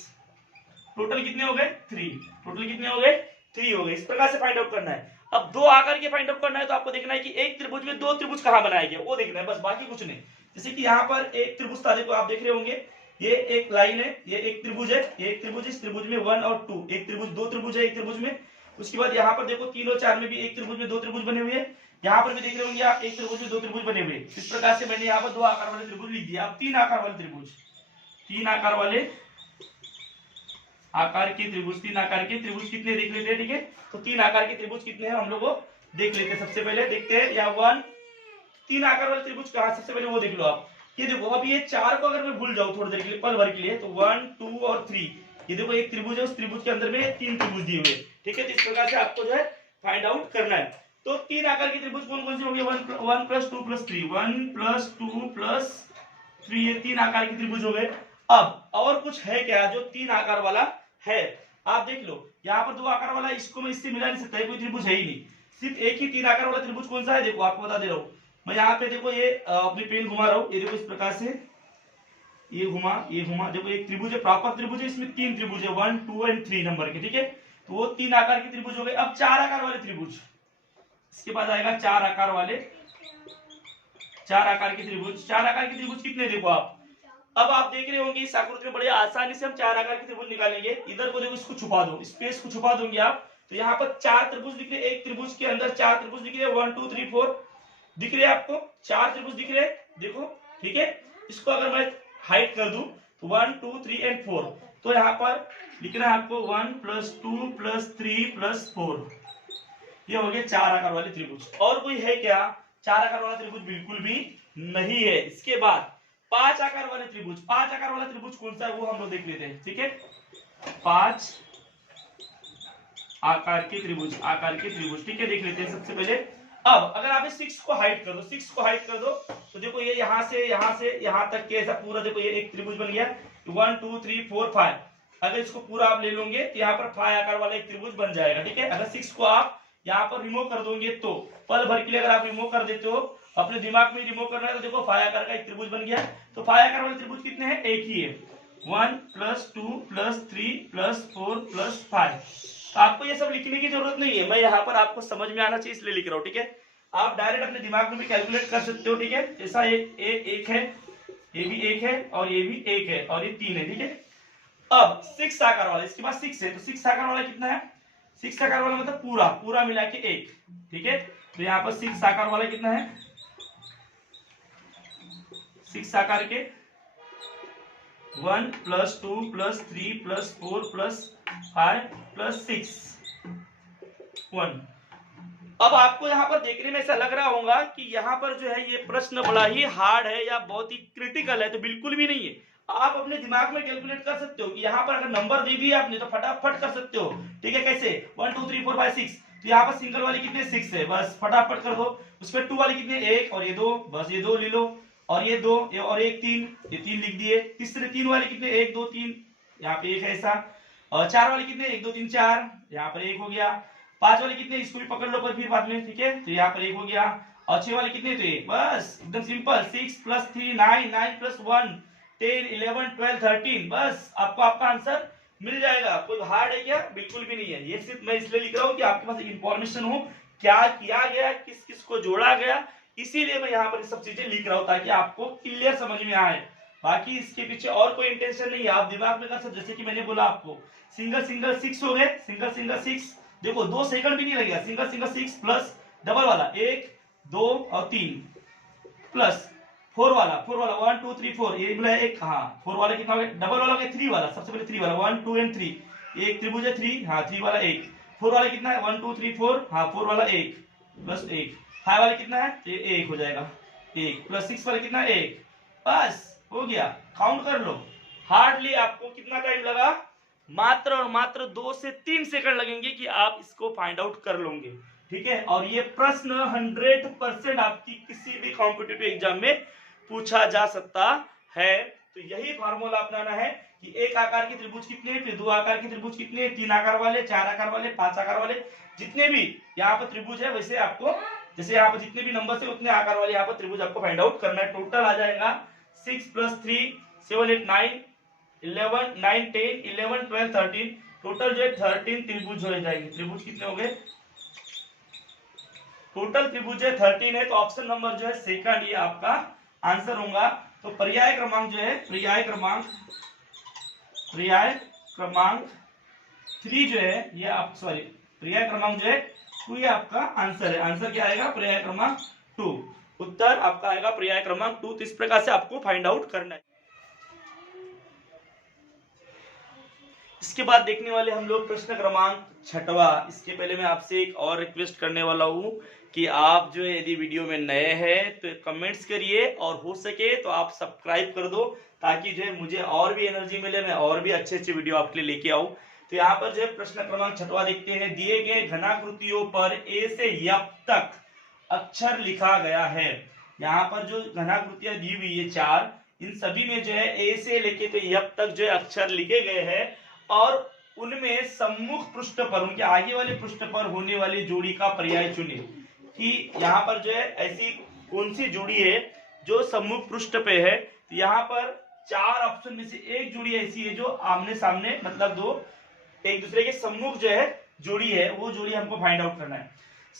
टोटल कितने हो गए 3, टोटल कितने हो गए 3 हो गए। इस प्रकार से फाइंड आउट करना है। अब दो आकार के फाइंड आउट करना है तो आपको देखना है कि एक त्रिभुज में दो त्रिभुज कहां बनाया गया वो देखना है, बस बाकी कुछ नहीं। जैसे कि यहाँ पर एक त्रिभुज था, देखो आप देख रहे होंगे, ये एक लाइन है, ये एक त्रिभुज है, ये एक त्रिभुज, इस त्रिभुज में 1 और 2, एक त्रिभुज, दो त्रिभुज है एक त्रिभुज में। उसके बाद यहाँ पर देखो 3 और 4 में भी एक त्रिभुज में दो त्रिभुज बने हुए हैं, यहाँ पर भी देख रहे होंगे आप एक त्रिभुज में दो त्रिभुज बने हुए। इस प्रकार से मैंने यहाँ पर दो आकार वाले त्रिभुज लिख दिया। अब तीन आकार वाले त्रिभुज, तीन आकार वाले आकार के त्रिभुज, तीन आकार के त्रिभुज कितने देख लेते हैं, ठीक है। तो तीन आकार के त्रिभुज कितने हैं हम लोग वो देख लेते हैं। सबसे पहले देखते हैं यहाँ 1, तीन आकार वाले त्रिभुज कहा, सबसे पहले वो देख लो आप। ये देखो अब ये चार को अगर मैं भूल जाऊं थोड़ी देर के लिए, पल भर के लिए, तो 1, 2 और 3, ये देखो एक त्रिभुज है, उस त्रिभुज के अंदर में तीन त्रिभुज दिए हुए, ठीक है। तो इस प्रकार से आपको जो है फाइंड आउट करना है। तो तीन आकार के त्रिभुज कौन कौन से होंगे, 1 + 2 + 3, 1 + 2 + 3, ये तीन आकार के त्रिभुज हो गए। अब और कुछ है क्या जो तीन आकार वाला है, आप देख लो। यहाँ पर दो आकार वाला, इसको मैं इससे मिला नहीं सकता, कोई त्रिभुज है ही नहीं, सिर्फ एक ही तीन आकार वाला त्रिभुज कौन सा है, देखो आपको बता दे रहा हूँ मैं। यहाँ पे देखो ये अपनी पेन घुमा रहा हूँ, ये देखो इस प्रकार से ये घुमा, ये घुमा, देखो एक त्रिभुज है, प्रॉपर त्रिभुज है, इसमें तीन त्रिभुज है, 1, 2 और 3 नंबर के, ठीक है। तो वो तीन आकार के त्रिभुज हो गए। अब चार आकार वाले त्रिभुज, इसके बाद आएगा चार आकार वाले, चार आकार के त्रिभुज। चार आकार के त्रिभुज कितने देखो आप, अब आप देख रहे होंगे इस आकृति में बड़े आसानी से हम चार आकार के त्रिभुज निकालेंगे। इधर को देखो, इसको छुपा दो, स्पेस को छुपा दोगे आप, तो यहाँ पर चार त्रिभुज दिख रहे, एक त्रिभुज के अंदर चार त्रिभुज दिख रहे, 1, 2, 3, 4 दिख रहे आपको, चार त्रिभुज दिख रहे, देखो, ठीक है। इसको अगर मैं हाइड कर दूं तो 1, 2, 3 और 4, तो यहाँ पर लिखना है आपको 1 + 2 + 3 + 4, ये हो गए चार आकार वाले त्रिभुज। और कोई है क्या चार आकार वाला त्रिभुज, बिल्कुल भी नहीं है। इसके बाद पांच आकार वाले त्रिभुज, पांच आकार वाला त्रिभुज कौन सा है वो हम लोग देख लेते हैं, ठीक है। पांच आकार के त्रिभुज, आकार के त्रिभुज, ठीक है, देख लेते हैं सबसे पहले। अब अगर आप 6 को हाइड कर दो, 6 को हाइड कर दो, तो देखो ये यहाँ से यहाँ तक के ऐसा पूरा, देखो ये एक त्रिभुज बन गया, 1, 2, 3, 4, 5। अगर इसको पूरा आप ले लोगे तो यहाँ पर 5 आकार वाला एक त्रिभुज बन जाएगा, ठीक है। अगर 6 को आप यहाँ पर रिमूव कर दोगे तो पल भर के लिए अगर आप रिमूव कर देते हो, अपने दिमाग में रिमूव करना है, तो देखो 5 आकार का एक त्रिभुज बन गया। तो 5 आकार वाले त्रिभुज कितने हैं, एक ही है, 1 + 2 + 3 + 4 + 5। आपको ये सब लिखने की जरूरत नहीं है, मैं यहाँ पर आपको समझ में आना चाहिए इसलिए लिख रहा हूँ, ठीक है। आप डायरेक्ट अपने दिमाग में भी कैलकुलेट कर सकते हो, ठीक है। जैसा एक है, ये भी एक है, और ये भी एक है, और ये 3 है, ठीक है। अब 6 आकार वाला, इसके बाद 6 है, तो 6 आकार वाला कितना है, 6 आकार वाला मतलब पूरा पूरा मिला के एक, ठीक है। तो यहाँ पर 6 आकार वाला कितना है, 6 आकार के 1 + 2 + 3 + 4 + 5 + 6, 1। अब आपको यहाँ पर देखने में ऐसा लग रहा होगा कि यहाँ पर जो है ये प्रश्न बड़ा ही हार्ड है या बहुत ही क्रिटिकल है, तो बिल्कुल भी नहीं है। आप अपने दिमाग में कैलकुलेट कर सकते हो कि यहाँ पर अगर नंबर दे दिए आपने तो फटाफट कर सकते हो, ठीक है। कैसे 1, 2, 3, 4, 5, 6, तो यहाँ पर सिंगल वाली कितने 6 है, बस फटाफट कर दो। उसमें 2 वाली कितने, 1 और ये 2, बस ये 2 ले लो, और ये 2 और एक 3, ये 3 लिख दिए। तीसरे 3 वाले कितने, 1, 2, 3, यहाँ पे एक ऐसा, और 4 वाले कितने, 1, 2, 3, 4, यहाँ पर एक हो गया। 5 वाले कितने, इसको भी पकड़ लो पर फिर बाद में, ठीक है। तो यहाँ पर एक हो गया, और 6 वाले कितने, तो एक, बस एकदम सिंपल, 6 + 3 9, 9 + 1 10, 11, 12, 13, बस आपको आपका आंसर मिल जाएगा। कोई हार्ड है क्या, बिल्कुल भी नहीं है। ये सिर्फ मैं इसलिए लिख रहा हूँ कि आपके पास इंफॉर्मेशन हो, क्या किया गया, किस किस को जोड़ा गया, इसीलिए मैं यहाँ पर सब चीजें लिख रहा हूँ ताकि आपको क्लियर समझ में आए। बाकी इसके पीछे और कोई इंटेंशन नहीं है, आप दिमाग में कर सकते। जैसे कि मैंने बोला आपको सिंगल 6 हो गए, सिंगल 6, देखो 2 सेकंड भी नहीं लगेगा, सिंगल 6 प्लस डबल वाला 1, 2 और 3 प्लस 4 वाला 1, 2, 3, 4, ये बोला एक, हाँ 4 वाला कितना हो गया, डबल वाला हो गया 3 वाला, सबसे पहले 3 वाला 1, 2 और 3, एक त्रिभुज है 3, हाँ 3 वाला 1, 4 वाला कितना है 1, 2, 3, 4, हाँ 4 वाला 1 प्लस 1, 5 वाला कितना है, ये 1 हो जाएगा 1 प्लस 6 वाला कितना है 1, बस हो गया। काउंट कर लो। हार्डली आपको कितना टाइम लगा, मात्र और मात्र 2 से 3 सेकंड लगेंगे कि आप इसको फाइंड आउट कर लोगे, ठीक है। और ये प्रश्न 100% आपकी किसी भी कॉम्पिटिटिव एग्जाम में पूछा जा सकता है। तो यही फार्मूला अपनाना है कि एक आकार के त्रिभुज कितने हैं, फिर दो आकार के त्रिभुज कितने हैं, तीन आकार वाले, चार आकार वाले, पांच आकार वाले, जितने भी यहाँ पर त्रिभुज है वैसे आपको, जैसे यहाँ पर जितने भी नंबर है उतने आकार वाले यहाँ पर त्रिभुज आपको फाइंड आउट करना है। टोटल आ जाएगा 6 + 3 7 8 9 11 9 10 11 12 13, टोटल जो है 13 त्रिभुज हो जाएंगे। त्रिभुज कितने हो गए, टोटल त्रिभुज है 13 है, तो ऑप्शन नंबर जो है सेकंड ये आपका आंसर होगा। तो पर्याय क्रमांक जो है, पर्याय क्रमांक 3 जो है ये आप, सॉरी पर्याय क्रमांक जो है 2 ये आपका आंसर है। आंसर क्या आएगा, पर्याय क्रमांक 2, उत्तर आपका आएगा पर्याय क्रमांक 2। तो इस प्रकार से आपको फाइंड आउट करना है। इसके बाद देखने वाले हम लोग प्रश्न क्रमांक 6वां। इसके पहले मैं आपसे एक और रिक्वेस्ट करने वाला हूं कि आप जो है यदि वीडियो में नए हैं तो कमेंट्स करिए, और हो सके तो आप सब्सक्राइब कर दो, ताकि जो है मुझे और भी एनर्जी मिले, मैं और भी अच्छे अच्छे वीडियो आपके लिए लेके आऊं। तो यहाँ पर जो है प्रश्न क्रमांक 6वां देखते हैं। दिए गए घनाकृतियों पर ए से यप तक अक्षर लिखा गया है। यहाँ पर जो घनाकृतियां दी हुई है 4, इन सभी में जो है ए से लेके तो यप तक जो है अक्षर लिखे गए हैं, और उनमें सम्मुख पृष्ठ पर, उनके आगे वाले पृष्ठ पर होने वाली जोड़ी का पर्याय चुने। कि यहाँ पर जो है ऐसी कौन सी जोड़ी है जो सम्मुख पृष्ठ पे है। तो यहाँ पर 4 ऑप्शन में से एक जोड़ी ऐसी है जो आमने सामने, मतलब दो एक दूसरे के सम्मुख जो है जोड़ी है, वो जोड़ी हमको फाइंड आउट करना है।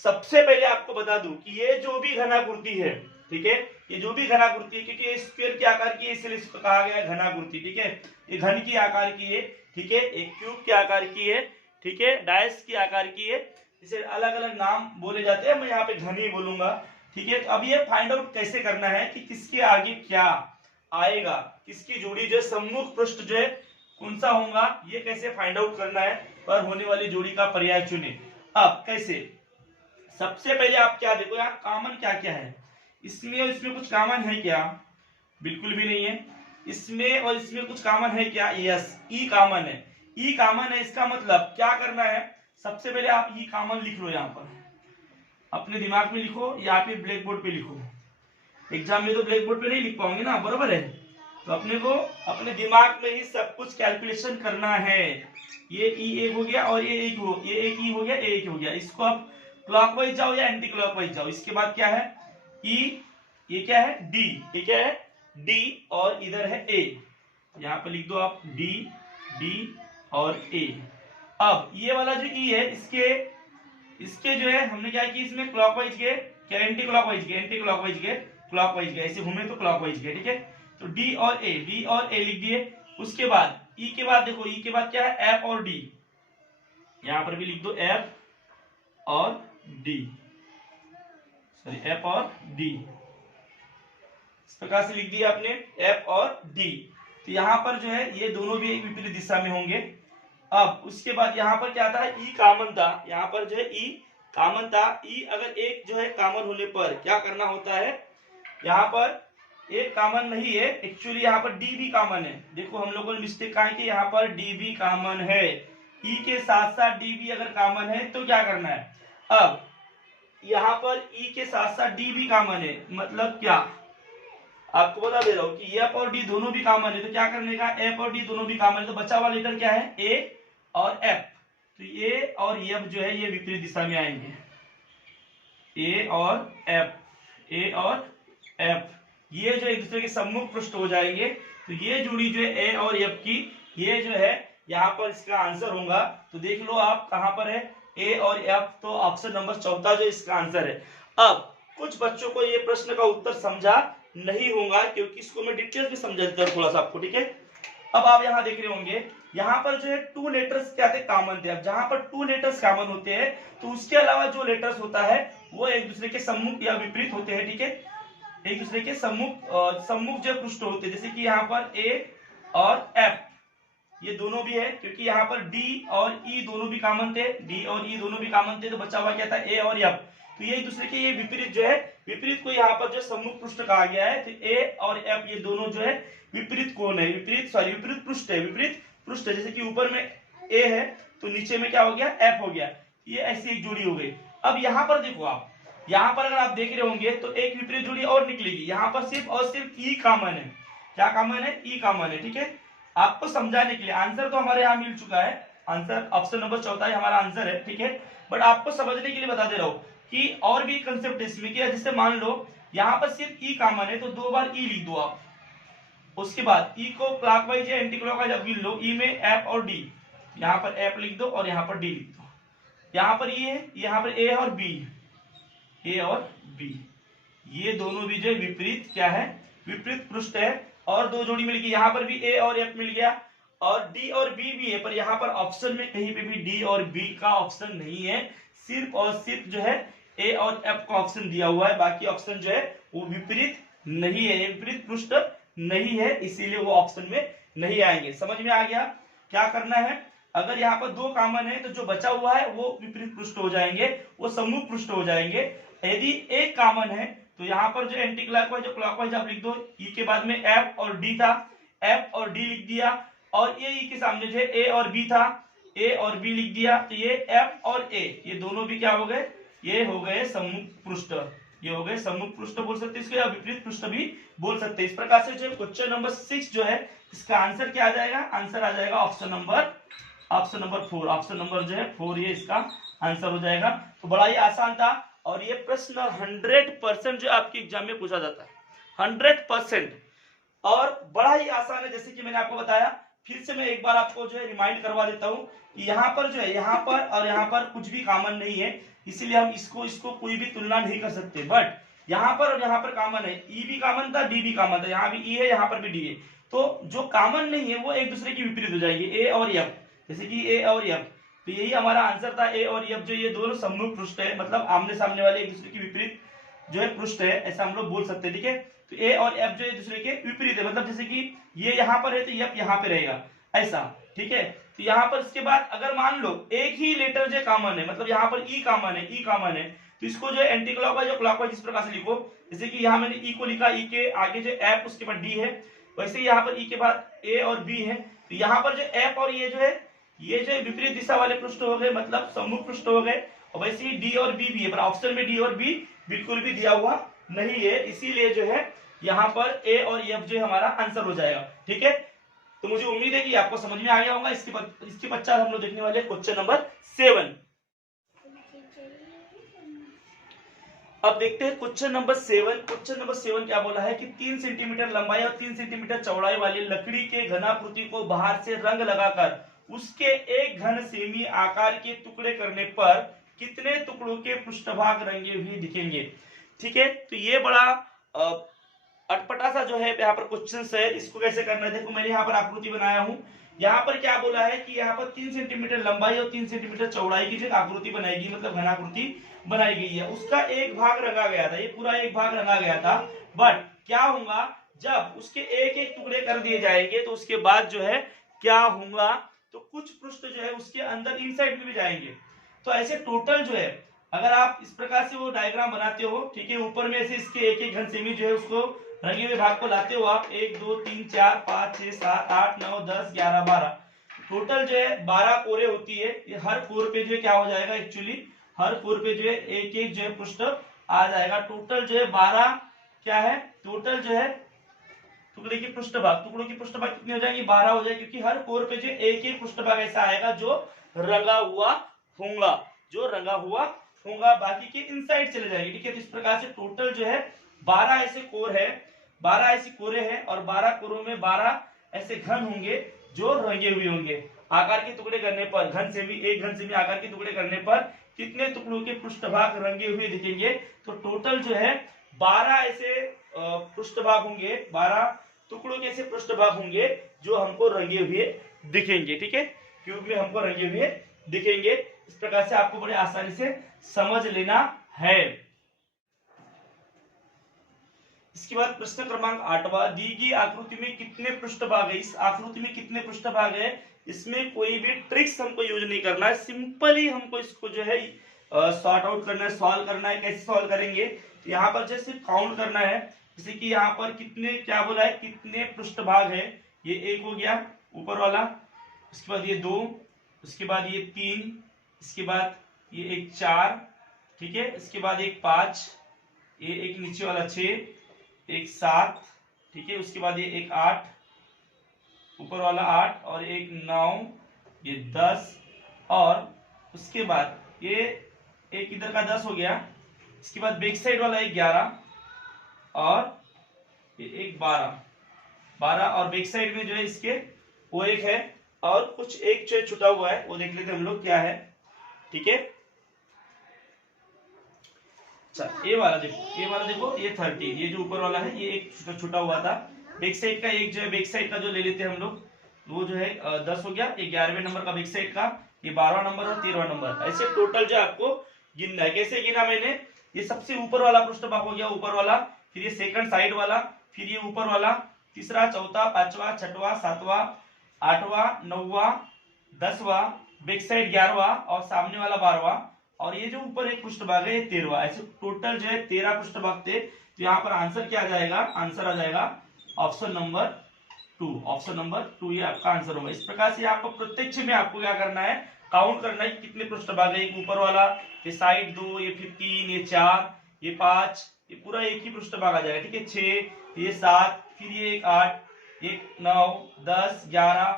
सबसे पहले आपको बता दूं कि ये जो भी घनाकृति है, ठीक है, ये जो भी घनाकृति है, क्योंकि ये स्फीयर के आकार की है इसलिए इसको कहा गया है घनाकृति, ठीक है। ये घन की आकार की है, ठीक है, एक क्यूब के आकार की है, ठीक है, डायस की आकार की है, इसे अलग अलग नाम बोले जाते हैं, मैं यहाँ पे घन ही बोलूंगा, ठीक है। तो अब ये फाइंड आउट कैसे करना है कि किसके आगे क्या आएगा, किसकी जोड़ी जो है सम्मुख पृष्ठ जो है कौन सा होगा, ये कैसे फाइंड आउट करना है, पर होने वाली जोड़ी का पर्याय चुने। अब कैसे, सबसे पहले आप क्या देखो यहाँ कॉमन क्या क्या है, इसमें और इसमें कुछ कॉमन है क्या, बिल्कुल भी नहीं है। इसमें और इसमें कुछ कॉमन है क्या, यस, ई कॉमन है। ई कॉमन है, इसका मतलब क्या करना है, सबसे पहले आप ई कॉमन लिख लो, यहाँ पर अपने दिमाग में लिखो या फिर ब्लैक बोर्ड पे लिखो। एग्जाम में तो ब्लैक बोर्ड पे नहीं लिख पाओगे ना, बरोबर है, तो अपने को अपने दिमाग में ही सब कुछ कैलकुलेशन करना है। ये ई एक हो गया और ये एक हो, ये एक ई हो गया, ये एक हो गया, इसको आप क्लॉकवाइज जाओ या एंटी क्लॉकवाइज जाओ। इसके बाद क्या है, ई, ये क्या है, डी, ये क्या है, डी, और इधर है ए, यहाँ पे लिख दो आप डी, डी और ए। अब ये वाला जो ई है, इसके जो है हमने क्या किया, इसमें क्लॉकवाइज गए क्या, एंटी क्लॉकवाइज गए, एंटी क्लॉकवाइज गए, क्लॉकवाइज गए, ऐसे घूमे तो क्लॉकवाइज गए, ठीक है। तो डी और ए, डी और ए लिख दिए। उसके बाद ई के बाद देखो, ई के बाद क्या है, एफ और डी, यहां पर भी लिख दो एफ और डी, सॉरी एफ और डी, इस प्रकार से लिख दिया आपने एफ और डी। तो यहां पर जो है ये दोनों भी विपरीत दिशा में होंगे। अब उसके बाद यहाँ पर क्या था, ई कॉमन था, यहाँ पर जो है ई कॉमन था। ई अगर एक जो है कॉमन होने पर क्या करना होता है, यहाँ पर एक कॉमन नहीं है, एक्चुअली यहाँ पर डी भी कॉमन है। देखो हम लोगों ने मिस्टेक कहा है कि यहाँ पर डी भी कॉमन है, ई के साथ साथ डी भी अगर कॉमन है तो क्या करना है, अब यहाँ पर ई के साथ साथ डी भी कॉमन है, मतलब क्या, आपको बता दे रहा हूँ कि एफ और डी दोनों भी कॉमन है, तो क्या करने का, एफ और डी दोनों भी कॉमन है, तो बचा हुआ लेटर क्या है, ए और एफ। तो ए और एफ जो है ये विपरीत दिशा में आएंगे, ए और एफ, ए और एफ, ये जो एक दूसरे के सम्मुख पृष्ठ हो जाएंगे। तो ये जोड़ी जो है ए और एफ की, ये जो है यहाँ पर इसका आंसर होगा। तो देख लो आप कहां पर है, ए और एफ, तो ऑप्शन नंबर 14 जो इसका आंसर है। अब कुछ बच्चों को ये प्रश्न का उत्तर समझा नहीं होगा, क्योंकि इसको मैं डिटेल में समझा देता हूं थोड़ा सा आपको, ठीक है। अब आप यहाँ देख रहे होंगे, यहाँ पर जो है 2 लेटर्स क्या थे, कॉमन थे। अब जहां पर 2 लेटर्स कॉमन होते हैं तो उसके अलावा जो लेटर्स होता है वो एक दूसरे के सम्मुख या विपरीत होते हैं, ठीक है, एक दूसरे के सम्मुख जो पृष्ठ होते हैं। जैसे कि यहाँ पर ए और एफ, ये दोनों भी है, क्योंकि यहाँ पर डी और ई दोनों भी कॉमन थे, डी और ई दोनों भी कॉमन थे, तो बचा हुआ क्या था, ए और एफ। तो ये एक दूसरे के ये विपरीत जो है, विपरीत को यहाँ पर जो सम्मुख पृष्ठ कहा गया है। तो ए और एफ ये दोनों जो है विपरीत कोण है, विपरीत पृष्ठ है, विपरीत पृष्ठ है। जैसे कि ऊपर में ए है तो नीचे में क्या हो गया, एफ हो गया, ये ऐसी एक जोड़ी हो गई। अब यहाँ पर देखो आप, यहाँ पर अगर आप देख रहे होंगे तो एक विपरीत जोड़ी और निकलेगी, यहाँ पर सिर्फ और सिर्फ ई कॉमन है। क्या कॉमन है, ई कॉमन है, ठीक है। आपको समझाने के लिए, आंसर तो हमारे यहाँ मिल चुका है, आंसर ऑप्शन नंबर चौथा ही हमारा आंसर है, ठीक है। बट आपको समझने के लिए बता दे रहा हूं कि और भी कंसेप्ट इसमें क्या, जैसे मान लो यहाँ पर सिर्फ ई कॉमन है तो 2 बार ई लिख दो आप, उसके बाद ई को क्लॉकवाइज या एंटी क्लॉकवाइज आप गिन लो, ई में एफ और डी, यहाँ पर एफ लिख दो और यहाँ पर डी लिख दो, यहाँ पर ई है, यहाँ पर ए और बी, ए और बी, ये दोनों भी जो विपरीत क्या है, विपरीत पृष्ठ है, और दो जोड़ी मिल गई, यहाँ पर भी ए और एफ मिल गया, और डी और बी भी है, पर यहाँ पर ऑप्शन में कहीं पे भी डी और बी का ऑप्शन नहीं है, सिर्फ और सिर्फ जो है ए और एफ का ऑप्शन दिया हुआ है, बाकी ऑप्शन जो है वो विपरीत नहीं है, विपरीत पृष्ठ नहीं है, इसीलिए वो ऑप्शन में नहीं आएंगे। समझ में आ गया? क्या करना है, अगर यहाँ पर 2 कॉमन है तो जो बचा हुआ है वो विपरीत पृष्ठ हो जाएंगे, वो सम्मुख पृष्ठ हो जाएंगे। यदि एक कॉमन है तो यहाँ पर जो एंटी क्लॉकवाइज जो क्लॉकवाइज आप लिख दो, ई के बाद में एफ और डी था, एफ और डी लिख दिया, और ये ई के सामने जो है ए और बी था, ए और बी लिख दिया, तो ये एफ और ए ये दोनों भी क्या हो गए, ये हो गए सम्मुख पृष्ठ, ये हो गए सम्मुख पृष्ठ बोल सकते हैं इसको, या विपरीत पृष्ठ भी बोल सकते हैं। इस प्रकार से जो क्वेश्चन नंबर 6 जो है इसका आंसर क्या आ जाएगा, आंसर आ जाएगा ऑप्शन नंबर 4, ऑप्शन नंबर जो है 4 ये इसका आंसर हो जाएगा। तो बड़ा ही आसान था, और ये प्रश्न 100% जो आपके एग्जाम में पूछा जाता है, 100%, और बड़ा ही आसान है। जैसे कि मैंने आपको बताया, फिर से मैं एक बार आपको जो है रिमाइंड करवा देता हूं कि यहाँ पर जो है, यहाँ पर और यहाँ पर कुछ भी कॉमन नहीं है, इसीलिए हम इसको कोई भी तुलना नहीं कर सकते, बट यहाँ पर और यहाँ पर कॉमन है, ई भी कॉमन था, डी भी कॉमन था, यहाँ भी ई है, यहाँ पर भी डी है, तो जो कॉमन नहीं है वो एक दूसरे की विपरीत हो जाएंगे, ए और एफ, जैसे कि ए और एफ, तो यही हमारा आंसर था, ए और एफ जो ये दोनों सम्मुख पृष्ठ है, मतलब आमने सामने वाले एक दूसरे की विपरीत जो है पृष्ठ है, ऐसा हम लोग बोल सकते हैं, ठीक है। तो ए और एफ जो एक दूसरे के विपरीत है, मतलब जैसे कि ये यहाँ पर है तो एफ यहाँ पे रहेगा, ऐसा, ठीक है। तो यहाँ पर इसके बाद अगर मान लो एक ही लेटर जो कॉमन है, मतलब यहाँ पर ई कॉमन है, ई कॉमन है, तो इसको जो एंटी क्लॉकवाइज और क्लॉकवाइज इस प्रकार से लिखो, जैसे कि यहाँ मैंने ई को लिखा, ई के आगे जो एफ उसके बाद डी है, वैसे ही यहाँ पर ई के बाद ए और बी है, तो यहाँ पर जो एफ और ये जो है, ये जो विपरीत दिशा वाले पृष्ठ हो गए, मतलब सम्मुख पृष्ठ हो गए, और वैसे ही डी और बी भी है, पर ऑप्शन में डी और बी बिल्कुल भी दिया हुआ नहीं है, इसीलिए जो है यहाँ पर ए और एफ जो हमारा आंसर हो जाएगा, ठीक है। तो मुझे उम्मीद है कि आपको समझ में आ गया होगा। इसके पश्चात हम लोग देखने वाले क्वेश्चन नंबर 7। अब देखते हैं क्वेश्चन नंबर 7। क्वेश्चन नंबर 7 क्या बोला है कि 3 सेंटीमीटर लंबाई और 3 सेंटीमीटर चौड़ाई वाली लकड़ी के घनाकृति को बाहर से रंग लगाकर उसके एक घन सेमी आकार के टुकड़े करने पर कितने टुकड़ों के पृष्ठभाग रंगे हुए दिखेंगे, ठीक है। तो ये बड़ा अटपटा सा जो है यहाँ पर क्वेश्चन है, इसको कैसे करना है, देखो मैंने यहाँ पर आकृति बनाया हूँ, यहाँ पर क्या बोला है कि यहाँ पर 3 सेंटीमीटर लंबाई और 3 सेंटीमीटर चौड़ाई की जो आकृति बनाएगी, मतलब घनाकृति बनाई गई है, उसका एक भाग रंगा गया था, ये पूरा एक भाग रंगा गया था, बट क्या होगा जब उसके एक एक टुकड़े कर दिए जाएंगे तो उसके बाद जो है क्या होगा, तो कुछ पृष्ठ जो है उसके अंदर इनसाइड में भी जाएंगे। तो ऐसे टोटल जो है अगर आप इस प्रकार से वो डायग्राम बनाते हो, ठीक है, ऊपर में से इसके एक एक घन सेमी जो है उसको रंगे हुए भाग को लाते हो आप, 1 2 3 4 5 6 7 8 9 10 11 12, टोटल जो है 12 कोरे होती है। ये हर कोर पे जो है क्या हो जाएगा, एक्चुअली हर कोर पे जो है एक एक जो है पृष्ठ आ जाएगा। टोटल जो है 12 क्या है, टोटल जो है टुकड़े की पृष्ठभाग, टुकड़ों की पृष्ठभाग कितनी हो जाएंगी, 12 हो जाएगी, क्योंकि हर कोर पे जो एक एक पृष्ठभाग ऐसा आएगा जो रंगा हुआ होगा, जो रंगा हुआ होगा, बाकी के इनसाइड चले जाएंगे, ठीक है। तो इस प्रकार से टोटल जो है 12 ऐसे कोर है, 12 ऐसी कोरे हैं, और 12 कोरों में 12 ऐसे घन होंगे जो रंगे हुए होंगे। आकार के टुकड़े करने पर घन सेमी, एक घन सेमी आकार के टुकड़े करने पर कितने टुकड़ों के पृष्ठभाग रंगे हुए दिखेंगे, तो टोटल जो है 12 ऐसे पृष्ठभाग होंगे, 12 टुकड़ों के ऐसे पृष्ठभाग होंगे जो हमको रंगे हुए दिखेंगे, ठीक है, क्यूब में हमको रंगे हुए दिखेंगे। इस प्रकार से आपको बड़े आसानी से समझ लेना है। इसके बाद प्रश्न क्रमांक 8वां, दी गई आकृति में कितने पृष्ठभाग है, इस आकृति में कितने पृष्ठभाग है, इसमें कोई भी ट्रिक्स हमको यूज नहीं करना है, सिंपली हमको इसको जो है सॉर्ट आउट करना है, सॉल्व करना है। कैसे सॉल्व करेंगे, तो यहाँ पर जैसे काउंट करना है, जैसे कि यहाँ पर कितने क्या बोला है, कितने पृष्ठभाग है, ये 1 हो गया ऊपर वाला, उसके बाद ये 2, उसके बाद ये 3, इसके बाद ये एक 4, ठीक है, इसके बाद एक 5, ये एक नीचे वाला 6, एक 7, ठीक है, उसके बाद ये एक 8, ऊपर वाला 8 और एक 9, ये 10, और उसके बाद ये एक इधर का 10 हो गया। इसके बाद बैक साइड वाला एक 11 और ये एक 12 और बैक साइड में जो है इसके वो एक है और कुछ एक जो छुटा हुआ है वो देख लेते हैं हम लोग क्या है। ठीक है, अच्छा ये वाला देखो ये 13, ये जो ऊपर वाला है ये एक छुटा हुआ था। बैक साइड का एक जो है, बैक साइड का जो ले लेते हैं हम लोग, वो जो है 10 हो गया। ये 11वें नंबर का बैक साइड का, ये 12वां नंबर और 13वां नंबर। ऐसे टोटल जो आपको गिनना है। कैसे गिना मैंने, ये सबसे ऊपर वाला पृष्ठ भाग हो गया ऊपर वाला, फिर ये सेकंड साइड वाला, फिर ये ऊपर वाला, तीसरा, चौथा, पांचवा, छठवां, सातवां, आठवां, नौवां, 10वां, बैक साइड 11वां और सामने वाला 12वां, और ये जो ऊपर एक पृष्ठ भाग है ये 13वां। ऐसे टोटल जो है 13 पृष्ठ भाग थे। तो यहाँ पर आंसर क्या आ जाएगा, आंसर आ जाएगा ऑप्शन नंबर 2। ऑप्शन नंबर 2 ये आपका आंसर होगा। इस प्रकार से आपको प्रत्यक्ष में आपको क्या करना है, काउंट करना है कितने पृष्ठ भाग है। एक ऊपर वाला, ये साइड 2, ये फिर 3, ये 4, ये 5, ये पूरा एक ही पृष्ठ भाग आ जाएगा। ठीक है, 6, ये 7, फिर ये एक 8, एक 9, 10, 11,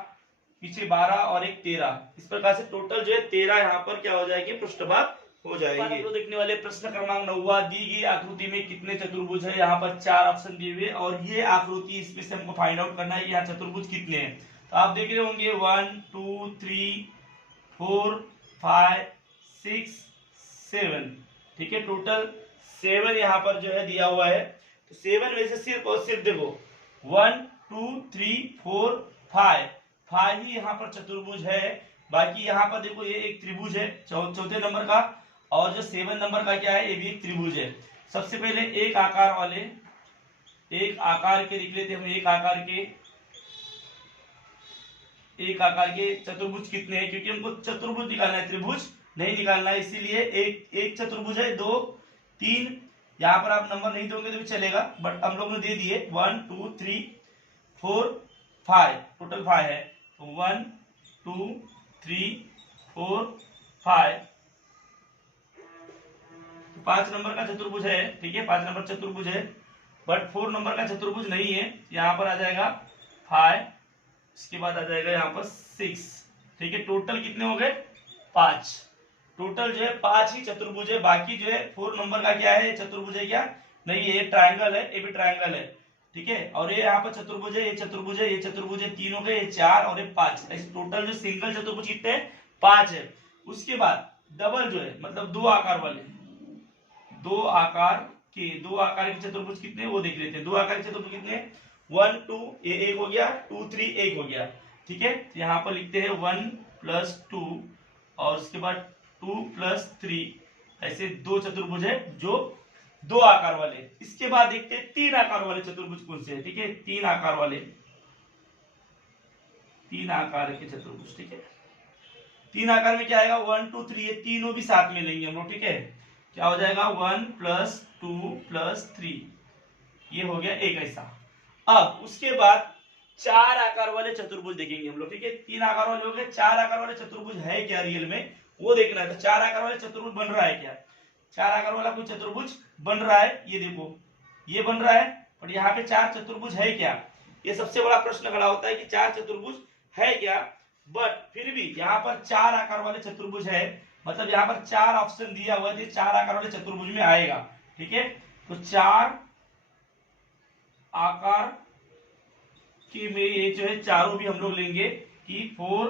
पीछे 12 और एक 13। इस प्रकार से टोटल जो है 13 यहाँ पर क्या हो जाएगी, पृष्ठ भाग हो जाएंगे। तो देखने वाले प्रश्न क्रमांक 9, दी गई आकृति में कितने चतुर्भुज है। यहाँ पर 4 ऑप्शन दिए हुए और ये आकृति इसमें से हमको फाइंड आउट करना है यहाँ चतुर्भुज कितने हैं। तो आप देख रहे होंगे 1 2 3 4 5 6 7। ठीक है, टोटल 7 यहाँ पर जो है दिया हुआ है। तो 7 में से सिर्फ और सिर्फ देखो 1 2 3 4 5 ही यहाँ पर चतुर्भुज है। बाकी यहाँ पर देखो ये एक त्रिभुज है चौथे नंबर का, और जो 7 नंबर का क्या है, ये भी एक त्रिभुज है। सबसे पहले एक आकार वाले, एक आकार के लिख लेते हम, एक आकार के चतुर्भुज कितने हैं, क्योंकि हमको चतुर्भुज निकालना है, त्रिभुज नहीं निकालना है। इसीलिए एक चतुर्भुज है, 2 3, यहाँ पर आप नंबर नहीं दोगे तो भी चलेगा, बट हम लोग ने दे दिए 1 2 3 4 5, टोटल 5 है। तो 1 2 3 4 5, 5 नंबर का चतुर्भुज है। ठीक है, 5 नंबर चतुर्भुज है, बट 4 नंबर का चतुर्भुज नहीं है। यहाँ पर आ जाएगा 5, इसके बाद आ जाएगा यहाँ पर 6। ठीक है, टोटल कितने हो गए, 5। टोटल जो है 5 ही चतुर्भुज है। बाकी जो है 4 नंबर का क्या है, चतुर्भुज है क्या, नहीं है, ये ट्रायंगल है, ये भी ट्रायंगल है। ठीक है, और ये यहाँ पर चतुर्भुज है, ये चतुर्भुज है, ये चतुर्भुज है, 3 हो गए, ये 4 और ये 5। ऐसे टोटल जो सिंगल चतुर्भुज कितने हैं, 5 है। उसके बाद डबल जो है, मतलब 2 आकार वाले, 2 आकार के चतुर्भुज कितने वो देख लेते हैं। 2 आकार के चतुर्भुज कितने, 1 2, ये एक हो गया, 2 3 एक हो गया। ठीक है, यहाँ पर लिखते हैं 1 + 2 और उसके बाद 2 + 3, ऐसे 2 चतुर्भुज है जो 2 आकार वाले। इसके बाद देखते हैं 3 आकार वाले चतुर्भुज कौन से है। ठीक है, 3 आकार वाले, 3 आकार के चतुर्भुज। ठीक है, 3 आकार में क्या आएगा, 1 2 3, ये तीनों भी साथ में लेंगे हम लोग। ठीक है, क्या हो जाएगा, 1 + 2 + 3, ये हो गया एक ऐसा। अब उसके बाद 4 आकार वाले चतुर्भुज देखेंगे हम लोग। ठीक है, 3 आकार वाले हो गए, 4 आकार वाले चतुर्भुज है क्या रियल में, वो देखना है। तो 4 आकार वाले चतुर्भुज बन रहा है क्या, 4 आकार वाला कोई चतुर्भुज बन रहा है, ये देखो ये बन रहा है, और यहाँ पे 4 चतुर्भुज है क्या, ये सबसे बड़ा प्रश्न खड़ा होता है कि 4 चतुर्भुज है क्या। बट फिर भी यहाँ पर 4 आकार वाले चतुर्भुज है, मतलब यहाँ पर 4 ऑप्शन दिया हुआ है, 4 आकार वाले चतुर्भुज में आएगा। ठीक है, तो 4 आकार के में ये जो है चारों भी हम लोग लेंगे कि 4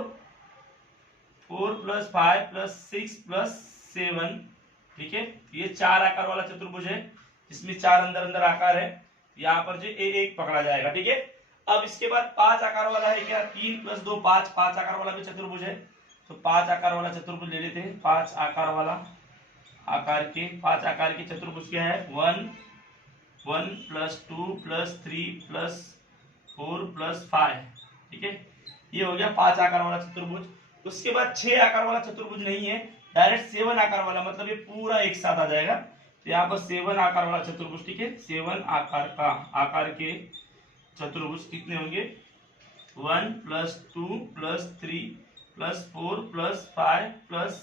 + 5 + 6 + 7। ठीक है, ये 4 आकार वाला चतुर्भुज है, इसमें 4 अंदर आकार है, यहाँ पर जो एक पकड़ा जाएगा। ठीक है, अब इसके बाद 5 आकार वाला है क्या, 3 + 2 5, 5 आकार वाला भी चतुर्भुज है। तो 5 आकार वाला चतुर्भुज ले लेते हैं। 5 आकार वाला, 5 आकार के चतुर्भुज क्या है, 1 + 2 + 3 + 4 + 5। ठीक है, ये हो गया 5 आकार वाला चतुर्भुज। उसके बाद 6 आकार वाला चतुर्भुज नहीं है, डायरेक्ट 7 आकार वाला, मतलब ये पूरा एक साथ आ जाएगा। तो यहाँ पर 7 आकार वाला चतुर्भुज। ठीक है, 7 आकार के चतुर्भुज कितने होंगे, 1 + 2 + 3 + 4 + 5 +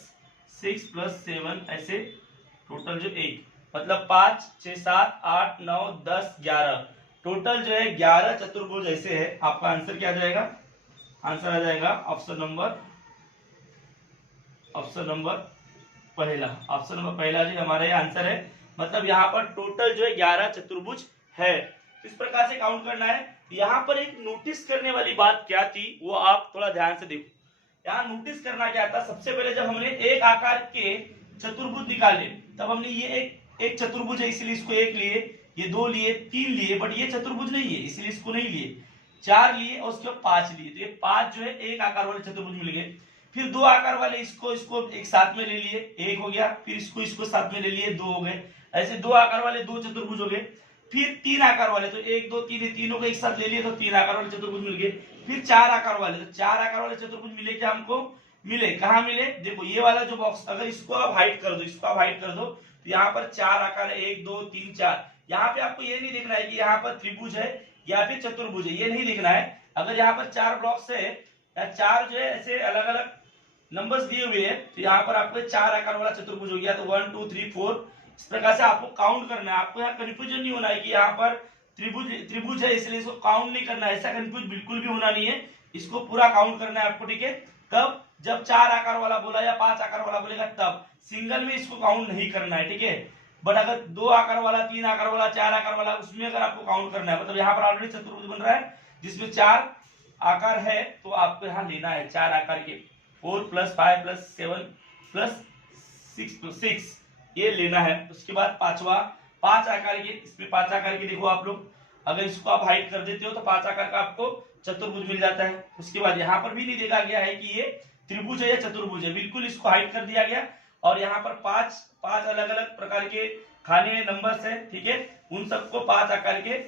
6 + 7, ऐसे टोटल जो 1, मतलब 5 6 7 8 9 10 11, टोटल जो है 11 चतुर्भुज ऐसे है। आपका आंसर क्या आ जाएगा, आंसर आ जाएगा ऑप्शन नंबर पहला। ऑप्शन नंबर पहला जो हमारा ये आंसर है। मतलब यहाँ पर टोटल जो है 11 चतुर्भुज है। तो इस प्रकार से काउंट करना है। यहाँ पर एक नोटिस करने वाली बात क्या थी वो आप थोड़ा ध्यान से देखो। यहाँ नोटिस करना क्या था, सबसे पहले जब हमने एक आकार के चतुर्भुज निकाले तब हमने ये एक चतुर्भुज है इसलिए इसको एक लिए, ये दो लिए, तीन लिए, बट ये चतुर्भुज नहीं है इसलिए इसको नहीं लिए, चार लिए और उसके बाद 5 लिए। तो ये 5 जो है एक आकार वाले चतुर्भुज मिल गए। फिर दो आकार वाले इसको एक साथ में ले लिए, एक हो गया। फिर इसको साथ में ले लिए, 2 हो गए। ऐसे दो आकार वाले 2 चतुर्भुज हो गए। फिर 3 आकार वाले, तो 1 2 3 तीनों को एक साथ ले लिए तो 3 आकार वाले चतुर्भुज मिल गए। फिर 4 आकार वाले, तो 4 आकार वाले चतुर्भुज मिले क्या हमको? मिले। कहाँ मिले? देखो ये वाला जो बॉक्स, अगर इसको आप हाइड कर दो, इसको आप हाइड कर दो तो यहाँ पर 4 आकार है, 1 2 3 4। यहाँ पे आपको ये नहीं देखना है कि यहाँ पर त्रिभुज है या फिर चतुर्भुज है, ये नहीं देखना है। अगर यहाँ पर 4 ब्लॉक्स है या 4 जो है ऐसे अलग अलग नंबर्स दिए हुए हैं तो यहाँ पर आपको 4 आकार वाला चतुर्भुज हो गया। तो 1 2 3 4 इस प्रकार से आपको काउंट करना है। आपको यहाँ कंफ्यूजन नहीं होना है कि यहाँ पर त्रिभुज है इसलिए इसको काउंट नहीं करना है, ऐसा कंफ्यूज बिल्कुल भी होना नहीं है। इसको पूरा काउंट करना है आपको, ठीक है। तब जब 4 आकार वाला बोला या 5 आकार वाला बोलेगा तब सिंगल में इसको काउंट नहीं करना है, ठीक है। बट अगर 2 आकार वाला, 3 आकार वाला, 4 आकार वाला, उसमें अगर आपको काउंट करना है, मतलब यहाँ पर ऑलरेडी चतुर्भुज बन रहा है जिसमें 4 आकार है तो आपको यहाँ लेना है 4 आकार के 4 + 5 + 7 + 6 ये लेना है। उसके बाद पांचवा 5 आकार के, इसमें 5 आकार के देखो आप लोग, अगर इसको आप हाइड कर देते हो तो 5 आकार का आपको चतुर्भुज मिल जाता है। उसके बाद यहाँ पर भी नहीं देखा गया है कि ये त्रिभुज है या चतुर्भुज है, बिल्कुल इसको हाइड कर दिया गया। और यहाँ पर 5 अलग अलग प्रकार के खाने में नंबर्स है, ठीक है, उन सबको 5 आकार के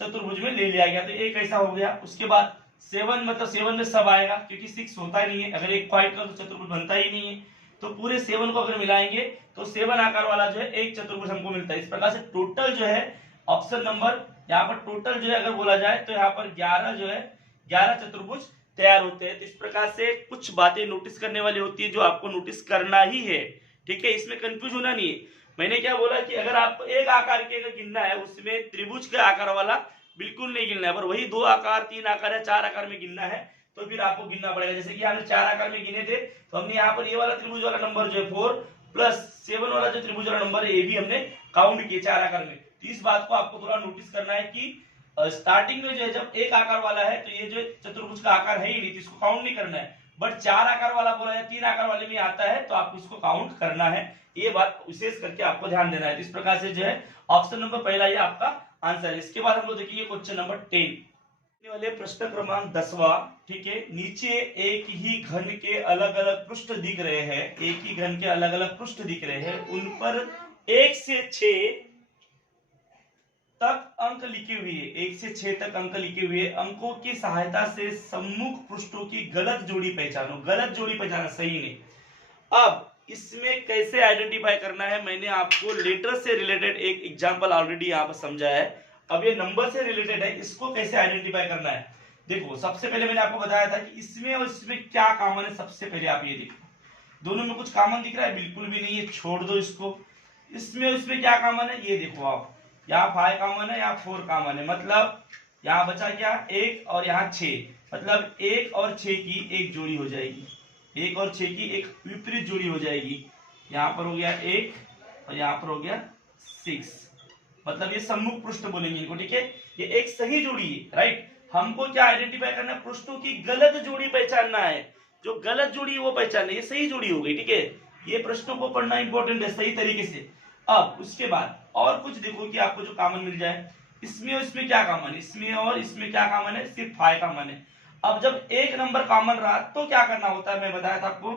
चतुर्भुज में ले लिया गया। तो एक ऐसा हो गया। उसके बाद 7, मतलब 7 में सब आएगा क्योंकि 6 होता ही नहीं है। अगर एक को हाइड कर तो चतुर्भुज बनता ही नहीं है। तो पूरे 7 को अगर मिलाएंगे तो 7 आकार वाला जो है एक चतुर्भुज हमको मिलता है। इस प्रकार से टोटल जो है ऑप्शन नंबर, यहाँ पर टोटल जो है अगर बोला जाए तो यहाँ पर 11 जो है 11 चतुर्भुज तैयार होते हैं। तो इस प्रकार से कुछ बातें नोटिस करने वाली होती है जो आपको नोटिस करना ही है, ठीक है। इसमें कंफ्यूज होना नहीं है। मैंने क्या बोला कि अगर आपको एक आकार के अगर गिनना है उसमें त्रिभुज के आकार वाला बिल्कुल नहीं गिनना है, पर वही 2 आकार, 3 आकार या 4 आकार में गिनना है तो फिर आपको गिनना पड़ेगा। जैसे कि हमने 4 आकार में गिने थे तो हमने यहाँ पर ये वाला त्रिभुज वाला नंबर जो है 4 + 7 वाला जो त्रिभुज वाला नंबर है ये भी हमने काउंट किए 4 आकार में। तो इस बात को आपको थोड़ा नोटिस करना है कि स्टार्टिंग में जो है जब एक आकार वाला है तो ये जो चतुर्भुज का आकार है ही नहीं, तो इसको काउंट नहीं करना है। बट 4 आकार वाला बोला या 3 आकार वाले में आता है तो आपको इसको काउंट करना है। ये बात विशेष करके आपको ध्यान देना है। तो इस प्रकार से जो है ऑप्शन नंबर पहला ये आपका आंसर है। इसके बाद हम लोग देखेंगे क्वेश्चन नंबर 10 वाले प्रश्न क्रमांक 10वां, ठीक है। नीचे एक ही घन के अलग अलग पृष्ठ दिख रहे हैं, एक ही घन के अलग अलग पृष्ठ दिख रहे हैं, उन पर 1 से 6 तक अंक लिखे हुए, 1 से 6 तक अंक लिखे हुए अंकों की सहायता से सम्मुख पृष्ठों की गलत जोड़ी पहचानो। गलत जोड़ी पहचाना, सही नहीं। अब इसमें कैसे आइडेंटिफाई करना है, मैंने आपको लेटर से रिलेटेड एक एग्जांपल ऑलरेडी यहाँ पर समझाया है। अब ये नंबर से रिलेटेड है, इसको कैसे आइडेंटिफाई करना है। देखो सबसे पहले मैंने आपको बताया था कि इसमें और इसमें क्या कॉमन है। सबसे पहले आप ये देखो, दोनों में कुछ कॉमन दिख रहा है? बिल्कुल भी नहीं है, छोड़ दो इसको। इसमें और इसमें क्या कॉमन है ये देखो आप, यहाँ 5 कॉमन है, यहाँ 4 कॉमन है, मतलब यहाँ बचा क्या 1 और यहाँ 6, मतलब 1 और 6 की एक जोड़ी हो जाएगी, 1 और 6 की एक विपरीत जोड़ी हो जाएगी। यहाँ पर हो गया 1 और यहाँ पर हो गया 6, मतलब ये सम्मुख पृष्ठ बोलेंगे इनको, ठीक है। ये एक सही जोड़ी है, राइट। हमको क्या आइडेंटिफाई करना है, पृष्ठों की गलत जोड़ी पहचानना है। जो गलत जोड़ी है वो पहचानना है, ये सही जोड़ी हो गई, ठीक है। ये प्रश्नों को पढ़ना इंपॉर्टेंट है सही तरीके से। अब उसके बाद और कुछ देखो कि आपको जो कॉमन मिल जाए। इसमें और इसमें क्या कॉमन है, इसमें और इसमें क्या कॉमन है, सिर्फ 5 कॉमन है। अब जब एक नंबर कॉमन रहा तो क्या करना होता है, मैं बताया था आपको,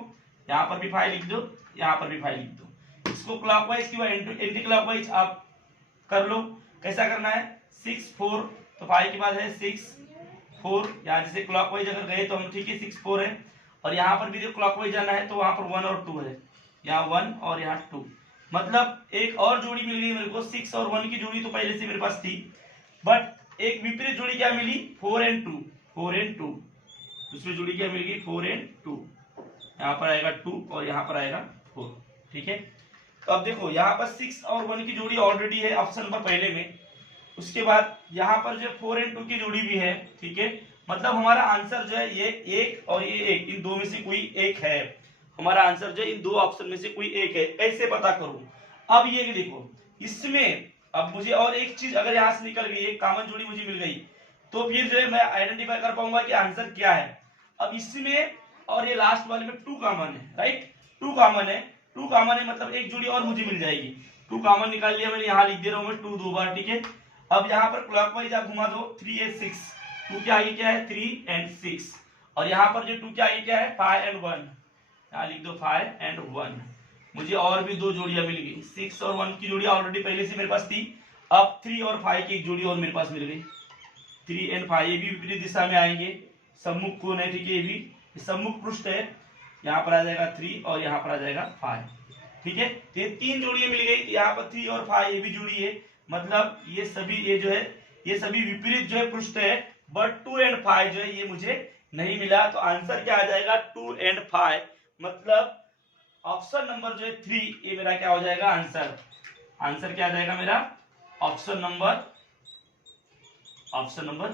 यहाँ पर भी 5 लिख दो, यहाँ पर भी 5 लिख दो। इसको क्लॉकवाइज की एंटी क्लॉकवाइज आप कर लो। कैसा करना है, 6 4, तो 5 के बाद है 6 4, यहाँ जैसे क्लॉकवाइज अगर गए तो हम, ठीक है, 6 4 है। और यहाँ पर भी जो क्लॉकवाइज जाना है तो वहां पर 1 और 2 है, यहाँ 1 और यहाँ 2, मतलब एक और जोड़ी मिल गई मेरे को। 6 और 1 की जोड़ी तो पहले से मेरे पास थी, बट एक विपरीत जोड़ी क्या मिली, 4 और 2, 4 और 2। दूसरी जोड़ी क्या मिल गई, 4 और 2, यहाँ पर आएगा 2 और यहाँ पर आएगा 4, ठीक है। तो अब देखो यहाँ पर 6 और 1 की जोड़ी ऑलरेडी है ऑप्शन नंबर पहले में। उसके बाद यहाँ पर जो 4 और 2 की जोड़ी भी है, ठीक है, मतलब हमारा आंसर जो है ये एक और ये एक, इन दो में से कोई एक है। हमारा आंसर जो है इन दो ऑप्शन में से कोई एक है। कैसे पता करूं? अब ये देखो, इसमें अब मुझे और एक चीज अगर यहाँ से निकल गई, एक कॉमन जोड़ी मुझे मिल गई, तो फिर जो है मैं आइडेंटिफाई कर पाऊंगा कि आंसर क्या है। अब इसमें और ये लास्ट वाले में 2 कॉमन है, राइट, 2 कॉमन है, 2 कॉमन है, मतलब एक जोड़ी और मुझे मिल जाएगी। 2 कॉमन निकाल लिया मैंने, यहाँ लिख दे रहा हूँ मैं 2 दो बार, ठीक है। अब यहाँ पर क्लॉकवाइज आप घुमा दो, 3 और 6, 2 के आगे क्या है 3 और 6, और यहाँ पर जो 2 के आगे क्या है 5 और 1, यहाँ लिख दो 5 और 1। मुझे और भी 2 जोड़ियां मिल गई, 6 और 1 की जोड़ी ऑलरेडी पहले से मेरे पास थी, अब 3 और 5 की एक जोड़ी और मेरे पास मिल गई। 3 और 5 ये भी विपरीत दिशा में आएंगे, सम्मुख कोण है, ठीक है, ये भी सम्मुख पृष्ठ है, यहाँ पर आ जाएगा 3 और यहाँ पर आ जाएगा 5, ठीक है। तो ये 3 जोड़ियां मिल गई, यहाँ पर 3 और 5 ये भी जोड़ी है, मतलब ये सभी ये जो है ये सभी विपरीत जो है पृष्ठ है, बट 2 और 5 जो है ये मुझे नहीं मिला। तो आंसर क्या आ जाएगा 2 और 5, मतलब ऑप्शन नंबर जो है 3 ये मेरा क्या हो जाएगा आंसर। आंसर क्या आ जाएगा मेरा ऑप्शन नंबर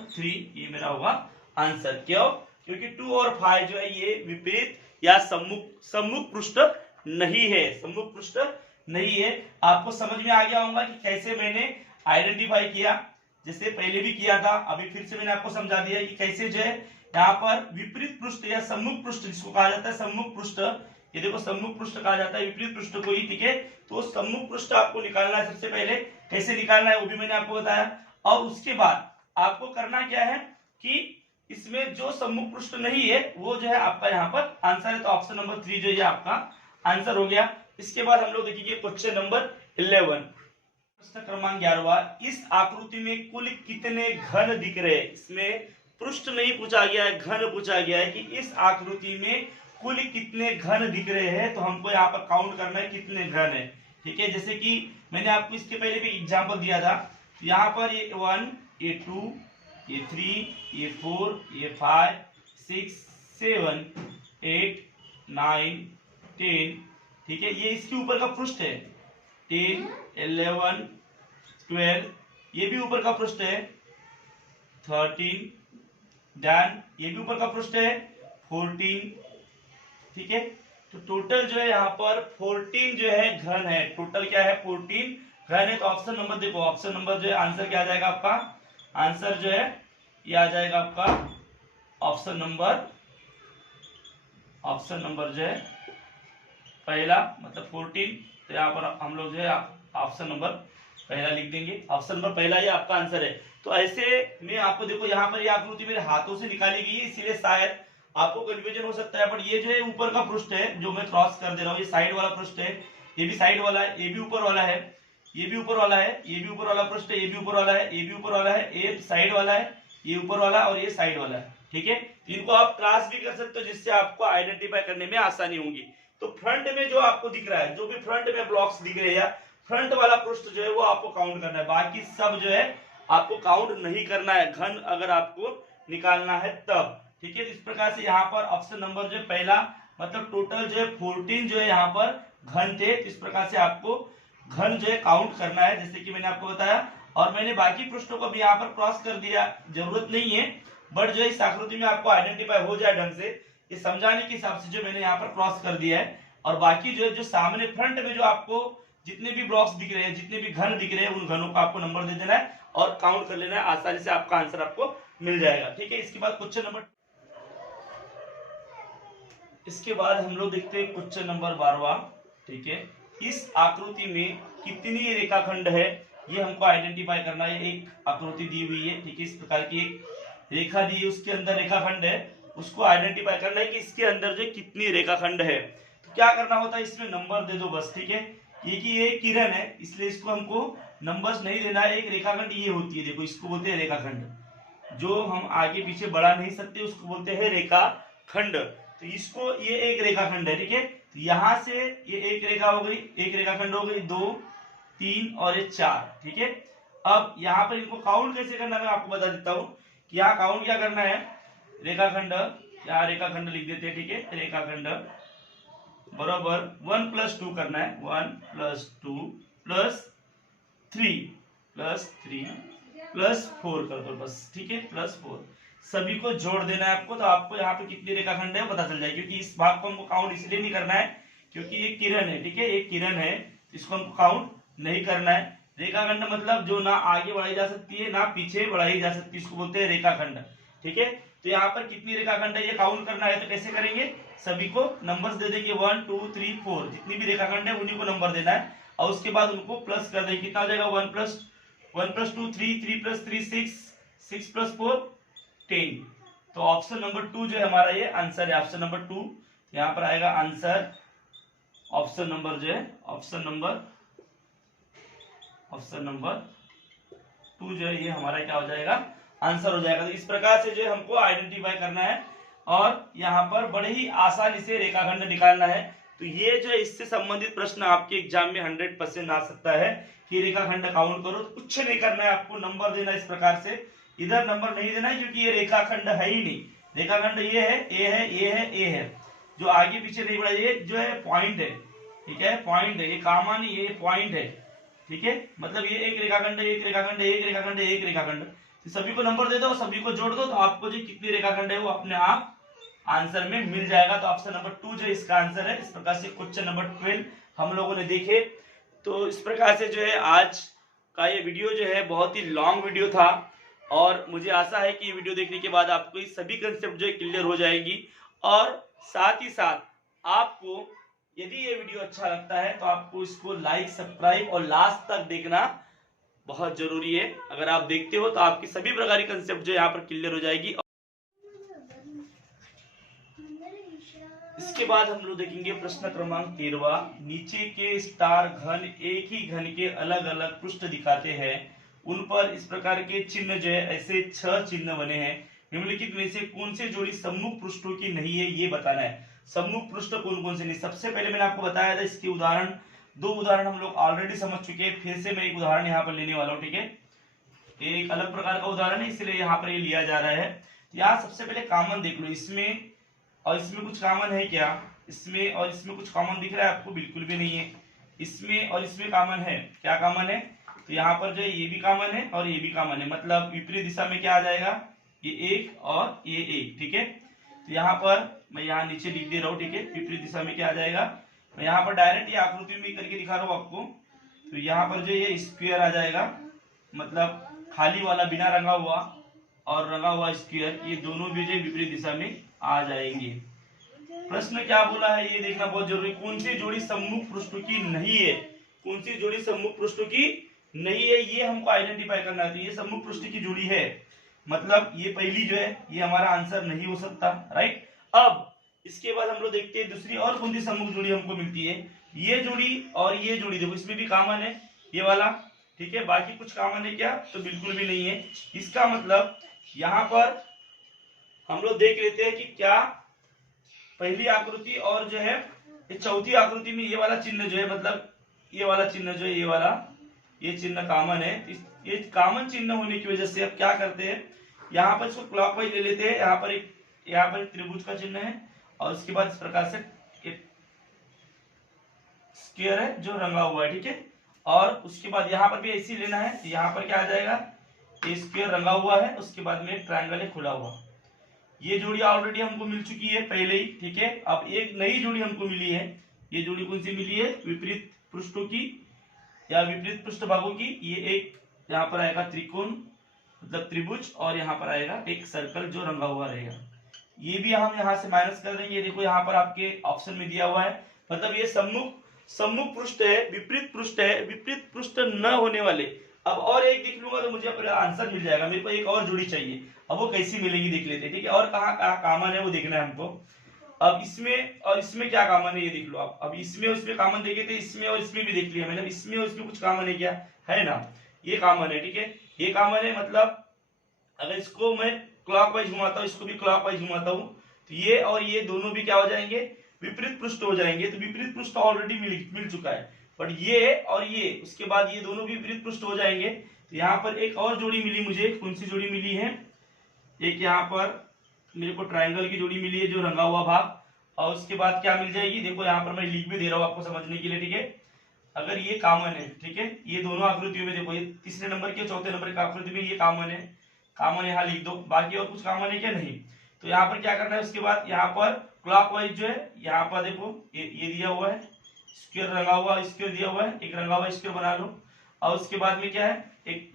3 ये मेरा होगा आंसर। क्यों? क्योंकि 2 और 5 जो है ये विपरीत या सम्मुख पृष्ठ नहीं है, सम्मुख पृष्ठ नहीं है। आपको समझ में आ गया होगा कि कैसे मैंने आइडेंटिफाई किया, जैसे पहले भी किया था, अभी फिर से मैंने आपको समझा दिया कि कैसे जो है यहाँ पर विपरीत पृष्ठ या सम्मुख पृष्ठ जिसको कहा जाता है सम्मुख पृष्ठ, ये देखो सम्मुख पृष्ठ कहा जाता है विपरीत पृष्ठ को ही, ठीक है। तो सम्मुख पृष्ठ आपको निकालना है, सबसे पहले कैसे निकालना है वो भी मैंने आपको बताया, और उसके बाद आपको करना क्या है कि इसमें जो सम्मुख पृष्ठ नहीं है वो जो है आपका यहाँ पर आंसर है। तो ऑप्शन नंबर 3 जो है आपका आंसर हो गया। इसके बाद हम लोग देखेंगे क्वेश्चन नंबर 11, प्रश्न क्रमांक 11, इस आकृति में कुल कितने घन दिख रहे हैं। इसमें पृष्ठ नहीं पूछा गया है, घन पूछा गया है कि इस आकृति में कुल कितने घन दिख रहे हैं। तो हमको यहाँ पर काउंट करना है कितने घन है, ठीक है। जैसे कि मैंने आपको इसके पहले भी एग्जांपल दिया था, यहाँ पर ये 1, ये 2, ये 3, ये 4, ये 5, 6, 7, 8, 9, 10, ठीक है, ये इसके ऊपर का पृष्ठ है, 10, 11, 12, ये भी ऊपर का पृष्ठ है, 13, देन ये भी ऊपर का पृष्ठ है, 14, ठीक है। तो टोटल जो है यहाँ पर 14 जो है घन है, टोटल क्या है 14 घन है। तो ऑप्शन नंबर देखो, ऑप्शन नंबर जो है आंसर क्या आ जाएगा आपका, आंसर जो है ये आ जाएगा आपका ऑप्शन नंबर जो है पहला, मतलब 14। तो यहाँ पर हम लोग जो है ऑप्शन नंबर पहला लिख देंगे, ऑप्शन नंबर पहला ये आपका आंसर है। तो ऐसे में आपको देखो यहाँ पर ये आकृति मेरे हाथों से निकाली गई है, इसीलिए शायद आपको कंफ्यूजन हो सकता है, बट ये जो है ऊपर का पृष्ठ है जो मैं क्रॉस कर दे रहा हूँ, ये साइड वाला पृष्ठ है, ये भी साइड वाला है, ये भी ऊपर वाला है, ये भी ऊपर वाला है, ये भी ऊपर वाला पृष्ठ है, ये भी ऊपर वाला है, ये भी ऊपर वाला है, ये साइड वाला है, ये ऊपर वाला और ये साइड वाला है, ठीक है। इनको आप क्रॉस भी कर सकते हो जिससे आपको आइडेंटिफाई करने में आसानी होगी। तो फ्रंट में जो आपको दिख रहा है, जो भी फ्रंट में ब्लॉक्स दिख रहे हैं, फ्रंट वाला पृष्ठ जो है वो आपको काउंट करना है, बाकी सब जो है आपको काउंट नहीं करना है, घन अगर आपको निकालना है तब, ठीक है। इस प्रकार से यहाँ पर ऑप्शन नंबर जो है पहला, मतलब टोटल जो है 14 जो है यहाँ पर घन थे। इस प्रकार से आपको घन जो है काउंट करना है, जैसे कि मैंने आपको बताया, और मैंने बाकी पृष्ठों को भी यहाँ पर क्रॉस कर दिया, जरूरत नहीं है, बट जो इस आकृति में आपको आइडेंटिफाई हो जाए ढंग से, ये समझाने के हिसाब से जो मैंने यहाँ पर क्रॉस कर दिया है। और बाकी जो है जो सामने फ्रंट में जो आपको जितने भी ब्लॉक्स दिख रहे हैं, जितने भी घन दिख रहे हैं, उन घनों को आपको नंबर दे देना है और काउंट कर लेना है, आसानी से आपका आंसर आपको मिल जाएगा, ठीक है। इसके बाद क्वेश्चन नंबर, इसके बाद हम लोग देखते हैं क्वेश्चन नंबर 12, ठीक है। इस आकृति में कितनी रेखाखंड है ये हमको आइडेंटिफाई करना है। एक आकृति दी हुई है, ठीक है, इस प्रकार की एक रेखा दी है, उसके अंदर रेखाखंड है, उसको आइडेंटिफाई करना है कि इसके अंदर जो कितनी रेखाखंड है। तो क्या करना होता है, इसमें नंबर दे दो बस, ठीक है। ये कि ये किरण है इसलिए इसको हमको नंबर्स नहीं देना है। एक रेखाखंड ये होती है, देखो इसको बोलते हैं रेखाखंड, जो हम आगे पीछे बढ़ा नहीं सकते उसको बोलते हैं रेखाखंड। तो इसको ये एक रेखाखंड है, ठीक है। तो यहाँ से ये एक रेखा हो गई, एक रेखाखंड हो गई, 2, 3 और ये 4, ठीक है। अब यहाँ पर इनको काउंट कैसे करना है मैं आपको बता देता हूँ कि यहाँ काउंट क्या करना है। रेखाखंड, यहाँ रेखाखंड लिख देते हैं, ठीक है। रेखाखंड बराबर 1 + 2 करना है, 1 + 2 + 3 + 3 +4 कर दो बस, ठीक है, +4। सभी को जोड़ देना है आपको, तो आपको यहाँ पे कितनी रेखाखंड है पता चल जाएगी। क्योंकि इस भाग को हमको काउंट इसलिए नहीं करना है क्योंकि ये किरण है, ठीक है, ये किरण है, इसको हमको काउंट नहीं करना है। रेखाखंड मतलब जो ना आगे बढ़ाई जा सकती है ना पीछे बढ़ाई जा सकती है, इसको बोलते हैं रेखाखंड, ठीक है। तो यहाँ पर कितनी रेखाखंड है ये काउंट करना है, तो कैसे करेंगे, सभी को नंबर्स दे देंगे 1 2 3 4, जितनी भी रेखाखंड है उन्हीं को नंबर देना है और उसके बाद उनको प्लस कर देंगे। कितना हो जाएगा, 1 + 2 3, 3 + 3 6, 6 + 4 10। तो ऑप्शन नंबर 2 जो है हमारा ये आंसर है, ऑप्शन नंबर 2 यहाँ पर आएगा आंसर। ऑप्शन नंबर जो है ऑप्शन नंबर 2 जो है ये हमारा क्या हो जाएगा, आंसर हो जाएगा। तो इस प्रकार से जो है हमको आइडेंटिफाई करना है और यहाँ पर बड़े ही आसानी से रेखाखंड निकालना है। तो ये जो है इससे संबंधित प्रश्न आपके एग्जाम में 100% आ सकता है कि रेखाखंड काउंट करो। तो कुछ नहीं करना है, आपको नंबर देना इस प्रकार से, इधर नंबर नहीं देना है क्योंकि ये रेखाखंड है ही नहीं। रेखाखंड ये है, ए है, ये है, ए है, जो आगे पीछे नहीं बढ़ा, ये जो है पॉइंट है, ठीक है, पॉइंट है, ये कामा नहीं, ये पॉइंट है, ठीक है। मतलब ये एक रेखाखंड है, एक रेखाखंड है, एक रेखाखंड है, एक रेखाखंड। तो सभी को नंबर दे दो, सभी को जोड़ दो, तो आपको जो कितनी रेखाखंड है वो अपने आप आंसर में मिल जाएगा। तो ऑप्शन नंबर 2 जो इसका आंसर है। इस प्रकार से क्वेश्चन नंबर 12 हम लोगों ने देखे। तो इस प्रकार से जो है आज का ये वीडियो जो है बहुत ही लॉन्ग वीडियो था और मुझे आशा है कि ये वीडियो देखने के बाद आपको ये सभी कंसेप्ट जो है क्लियर हो जाएगी। और साथ ही साथ आपको यदि ये वीडियो अच्छा लगता है तो आपको इसको लाइक, सब्सक्राइब और लास्ट तक देखना बहुत जरूरी है। अगर आप देखते हो तो आपकी सभी प्रकार की कंसेप्ट जो यहाँ पर क्लियर हो जाएगी। इसके बाद हम लोग देखेंगे प्रश्न क्रमांक 13। नीचे के स्टार घन एक ही घन के अलग अलग पृष्ठ दिखाते हैं, उन पर इस प्रकार के चिन्ह जो है ऐसे 6 चिन्ह बने हैं, निम्नलिखित में से कौन से जोड़ी सम्मुख पृष्ठों की नहीं है ये बताना है। सम्मुख पृष्ठ कौन कौन से नहीं, सबसे पहले मैंने आपको बताया था इसके उदाहरण, 2 उदाहरण हम लोग ऑलरेडी समझ चुके हैं। फिर से मैं एक उदाहरण यहाँ पर लेने वाला हूँ, ठीक है, एक अलग प्रकार का उदाहरण है इसलिए यहाँ पर ये लिया जा रहा है। यहाँ सबसे पहले कॉमन देख लो, इसमें और इसमें कुछ कॉमन है क्या, इसमें और इसमें कुछ कॉमन दिख रहा है आपको, बिल्कुल भी नहीं है। इसमें और इसमें कॉमन है, क्या कॉमन है, तो यहाँ पर जो है ये भी कॉमन है और ये भी कॉमन है, मतलब विपरीत दिशा में क्या आ जाएगा, ये एक और ये एक, ठीक है। तो यहाँ पर मैं यहाँ नीचे लिख दे रहा हूँ, ठीक है, विपरीत दिशा में क्या आ जाएगा, मैं यहाँ पर डायरेक्ट ये आकृति में करके दिखा रहा हूँ आपको। तो यहाँ पर जो ये स्क्वायर आ जाएगा, मतलब खाली वाला बिना रंगा हुआ और रंगा हुआ स्क्वायर, ये दोनों भी जो विपरीत दिशा में आ जाएंगे। प्रश्न क्या बोला है ये देखना बहुत जरूरी, कौन सी जोड़ी सम्मुख पृष्ठों की नहीं है, कौन सी जोड़ी सम्मुख पृष्ठों की नहीं है ये हमको आइडेंटिफाई करना है। तो ये सम्मुख पृष्ठ की जोड़ी है, मतलब ये पहली जो है ये हमारा आंसर नहीं हो सकता, राइट। अब इसके बाद हम लोग देखते हैं दूसरी और कौन सी सम्मुख जोड़ी हमको मिलती है। ये जोड़ी और ये जोड़ी देखो, इसमें भी कॉमन है ये वाला, ठीक है, बाकी कुछ कॉमन है क्या, तो बिल्कुल भी नहीं है। इसका मतलब यहाँ पर हम लोग देख लेते हैं कि क्या पहली आकृति और जो है ये चौथी आकृति में ये वाला चिन्ह जो है, मतलब ये वाला चिन्ह जो है, ये वाला ये चिन्ह कॉमन है। ये कॉमन चिन्ह होने की वजह से अब क्या करते हैं, यहाँ पर इसको क्लॉकवाइज ले लेते हैं। यहाँ पर एक त्रिभुज का चिन्ह है और उसके बाद इस प्रकार से एक स्क्वायर है जो रंगा हुआ है, ठीक है। और उसके बाद यहाँ पर भी ऐसे लेना है, यहाँ पर क्या आ जाएगा, ये स्क्वायर रंगा हुआ है, उसके बाद में एक ट्रायंगल है खुला हुआ। ये जोड़ी ऑलरेडी हमको मिल चुकी है पहले ही, ठीक है। अब एक नई जोड़ी हमको मिली है, ये जोड़ी कौन सी मिली है, विपरीत पृष्ठों की या विपरीत पृष्ठ भागों की। ये एक यहाँ पर आएगा त्रिकोण मतलब त्रिभुज और यहाँ पर आएगा एक सर्कल जो रंगा हुआ रहेगा। ये भी हम यहाँ से माइनस कर देंगे, देखो यहाँ पर आपके ऑप्शन में दिया हुआ है, मतलब ये सम्मुख पृष्ठ है, विपरीत पृष्ठ है, विपरीत पृष्ठ न होने वाले। अब और एक देख लूंगा तो मुझे अपना आंसर मिल जाएगा। मेरे को एक और जोड़ी चाहिए, अब वो कैसी मिलेगी देख लेते हैं, ठीक है। और कहाँ कहाँ कॉमन है वो देखना है हमको। अब इसमें और इसमें क्या कॉमन है ये देख लो आप। अब इसमें और इसमें कॉमन देखे थे, इसमें और इसमें भी देख लिया मैंने, इसमें और इसमें कुछ कॉमन है क्या, है ना, ये कॉमन है, ठीक है, ये कॉमन है। मतलब अगर इसको मैं क्लॉकवाइज घुमाता हूँ, इसको भी क्लॉकवाइज घुमाता हूँ, तो ये और ये दोनों भी क्या हो जाएंगे, विपरीत पृष्ठ हो जाएंगे। तो विपरीत पृष्ठ ऑलरेडी मिल चुका है, बट ये और ये उसके बाद ये दोनों भी विपरीत पृष्ठ हो जाएंगे। तो यहाँ पर एक और जोड़ी मिली मुझे, कौन सी जोड़ी मिली है, एक यहाँ पर मेरे को ट्रायंगल की जोड़ी मिली है जो रंगा हुआ भाग, और उसके बाद क्या मिल जाएगी, देखो यहाँ पर मैं लिख भी दे रहा हूँ आपको समझने के लिए, ठीक है। अगर ये कॉमन है, ठीक है, ये दोनों आकृतियों में देखो, ये तीसरे नंबर के चौथे नंबर की आकृति में ये कॉमन है, कॉमन यहाँ लिख दो। बाकी और कुछ कॉमन है क्या? नहीं। तो यहाँ पर क्या करना है, उसके बाद यहाँ पर क्लॉकवाइज जो है, यहाँ पर देखो ये दिया हुआ है, स्क्वायर रंगा हुआ स्क्वायर दिया हुआ है, एक रंगा हुआ स्क्वायर बना लो। और उसके बाद में क्या है, एक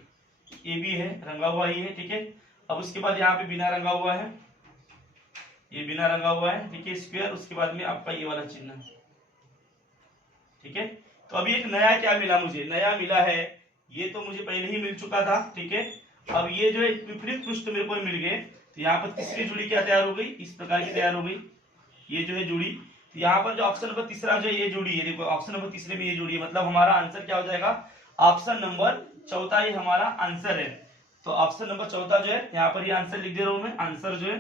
ये भी है रंगा हुआ ही है, ठीक है। अब उसके बाद यहाँ पे बिना रंगा हुआ है, ये बिना रंगा हुआ है, ठीक है, स्क्वायर। उसके बाद में आपका ये वाला चिन्ह, ठीक है। तो अभी एक नया क्या मिला मुझे, नया मिला है, ये तो मुझे पहले ही मिल चुका था, ठीक है। अब ये जो है विपरीत पृष्ठ मेरे को मिल गए, तो यहाँ पर तीसरी जुड़ी क्या तैयार हो गई, इस प्रकार की तैयार हो गई, ये जो है जुड़ी। तो यहाँ पर जो ऑप्शन नंबर तीसरा जो ये जुड़ी है, देखो ऑप्शन नंबर तीसरे में ये जुड़ी है, मतलब हमारा आंसर क्या हो जाएगा, ऑप्शन नंबर चौथा ही हमारा आंसर है। तो ऑप्शन नंबर चौथा जो है, यहाँ पर ये आंसर लिख दे रहा हूं मैं, आंसर जो है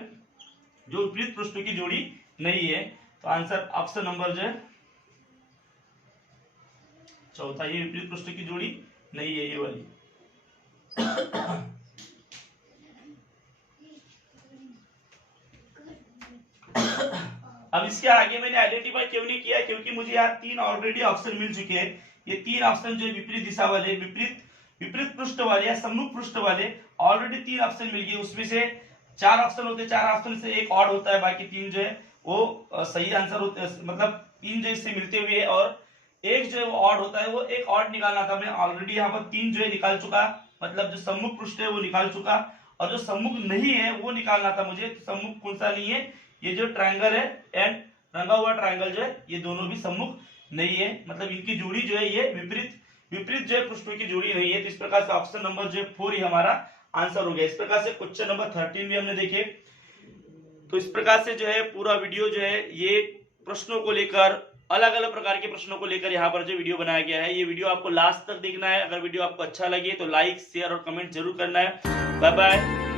जो विपरीत पृष्ठों की जोड़ी नहीं है, तो आंसर ऑप्शन नंबर जो है चौथा, ये विपरीत पृष्ठों की जोड़ी नहीं है, ये वाली। अब इसके आगे मैंने आइडेंटिफाई क्यों नहीं किया, क्योंकि मुझे यहाँ तीन ऑलरेडी ऑप्शन मिल चुके हैं। ये तीन ऑप्शन जो विपरीत दिशा वाले, विपरीत पृष्ठ वाले या सम्मुख पृष्ठ वाले, ऑलरेडी तीन ऑप्शन मिल गए। उसमें से चार ऑप्शन होते हैं, चार ऑप्शन से एक ऑड होता है, बाकी तीन जो है वो सही आंसर होते हैं, मतलब तीन जो इससे मिलते हुए, और एक जो है वो ऑड होता है, वो एक ऑड निकालना था। मैं ऑलरेडी यहाँ पर तीन जो है निकाल चुका, मतलब जो सम्मुख पृष्ठ है वो निकाल चुका, और जो सम्मुख नहीं है वो निकालना था मुझे। तो सम्मुख कौन सा नहीं है, ये जो ट्रायंगल है एंड रंगा हुआ ट्रायंगल जो है, ये दोनों भी सम्मुख नहीं है, मतलब इनकी जोड़ी जो है ये विपरीत जो है पृष्ठों की जोड़ी नहीं है। तो इस प्रकार से ऑप्शन नंबर जो है 4 ही हमारा आंसर हो गया। इस प्रकार से क्वेश्चन नंबर 13 भी हमने देखे। तो इस प्रकार से जो है पूरा वीडियो जो है ये प्रश्नों को लेकर, अलग अलग प्रकार के प्रश्नों को लेकर यहाँ पर जो वीडियो बनाया गया है। ये वीडियो आपको लास्ट तक देखना है। अगर वीडियो आपको अच्छा लगे तो लाइक, शेयर और कमेंट जरूर करना है। Bye bye.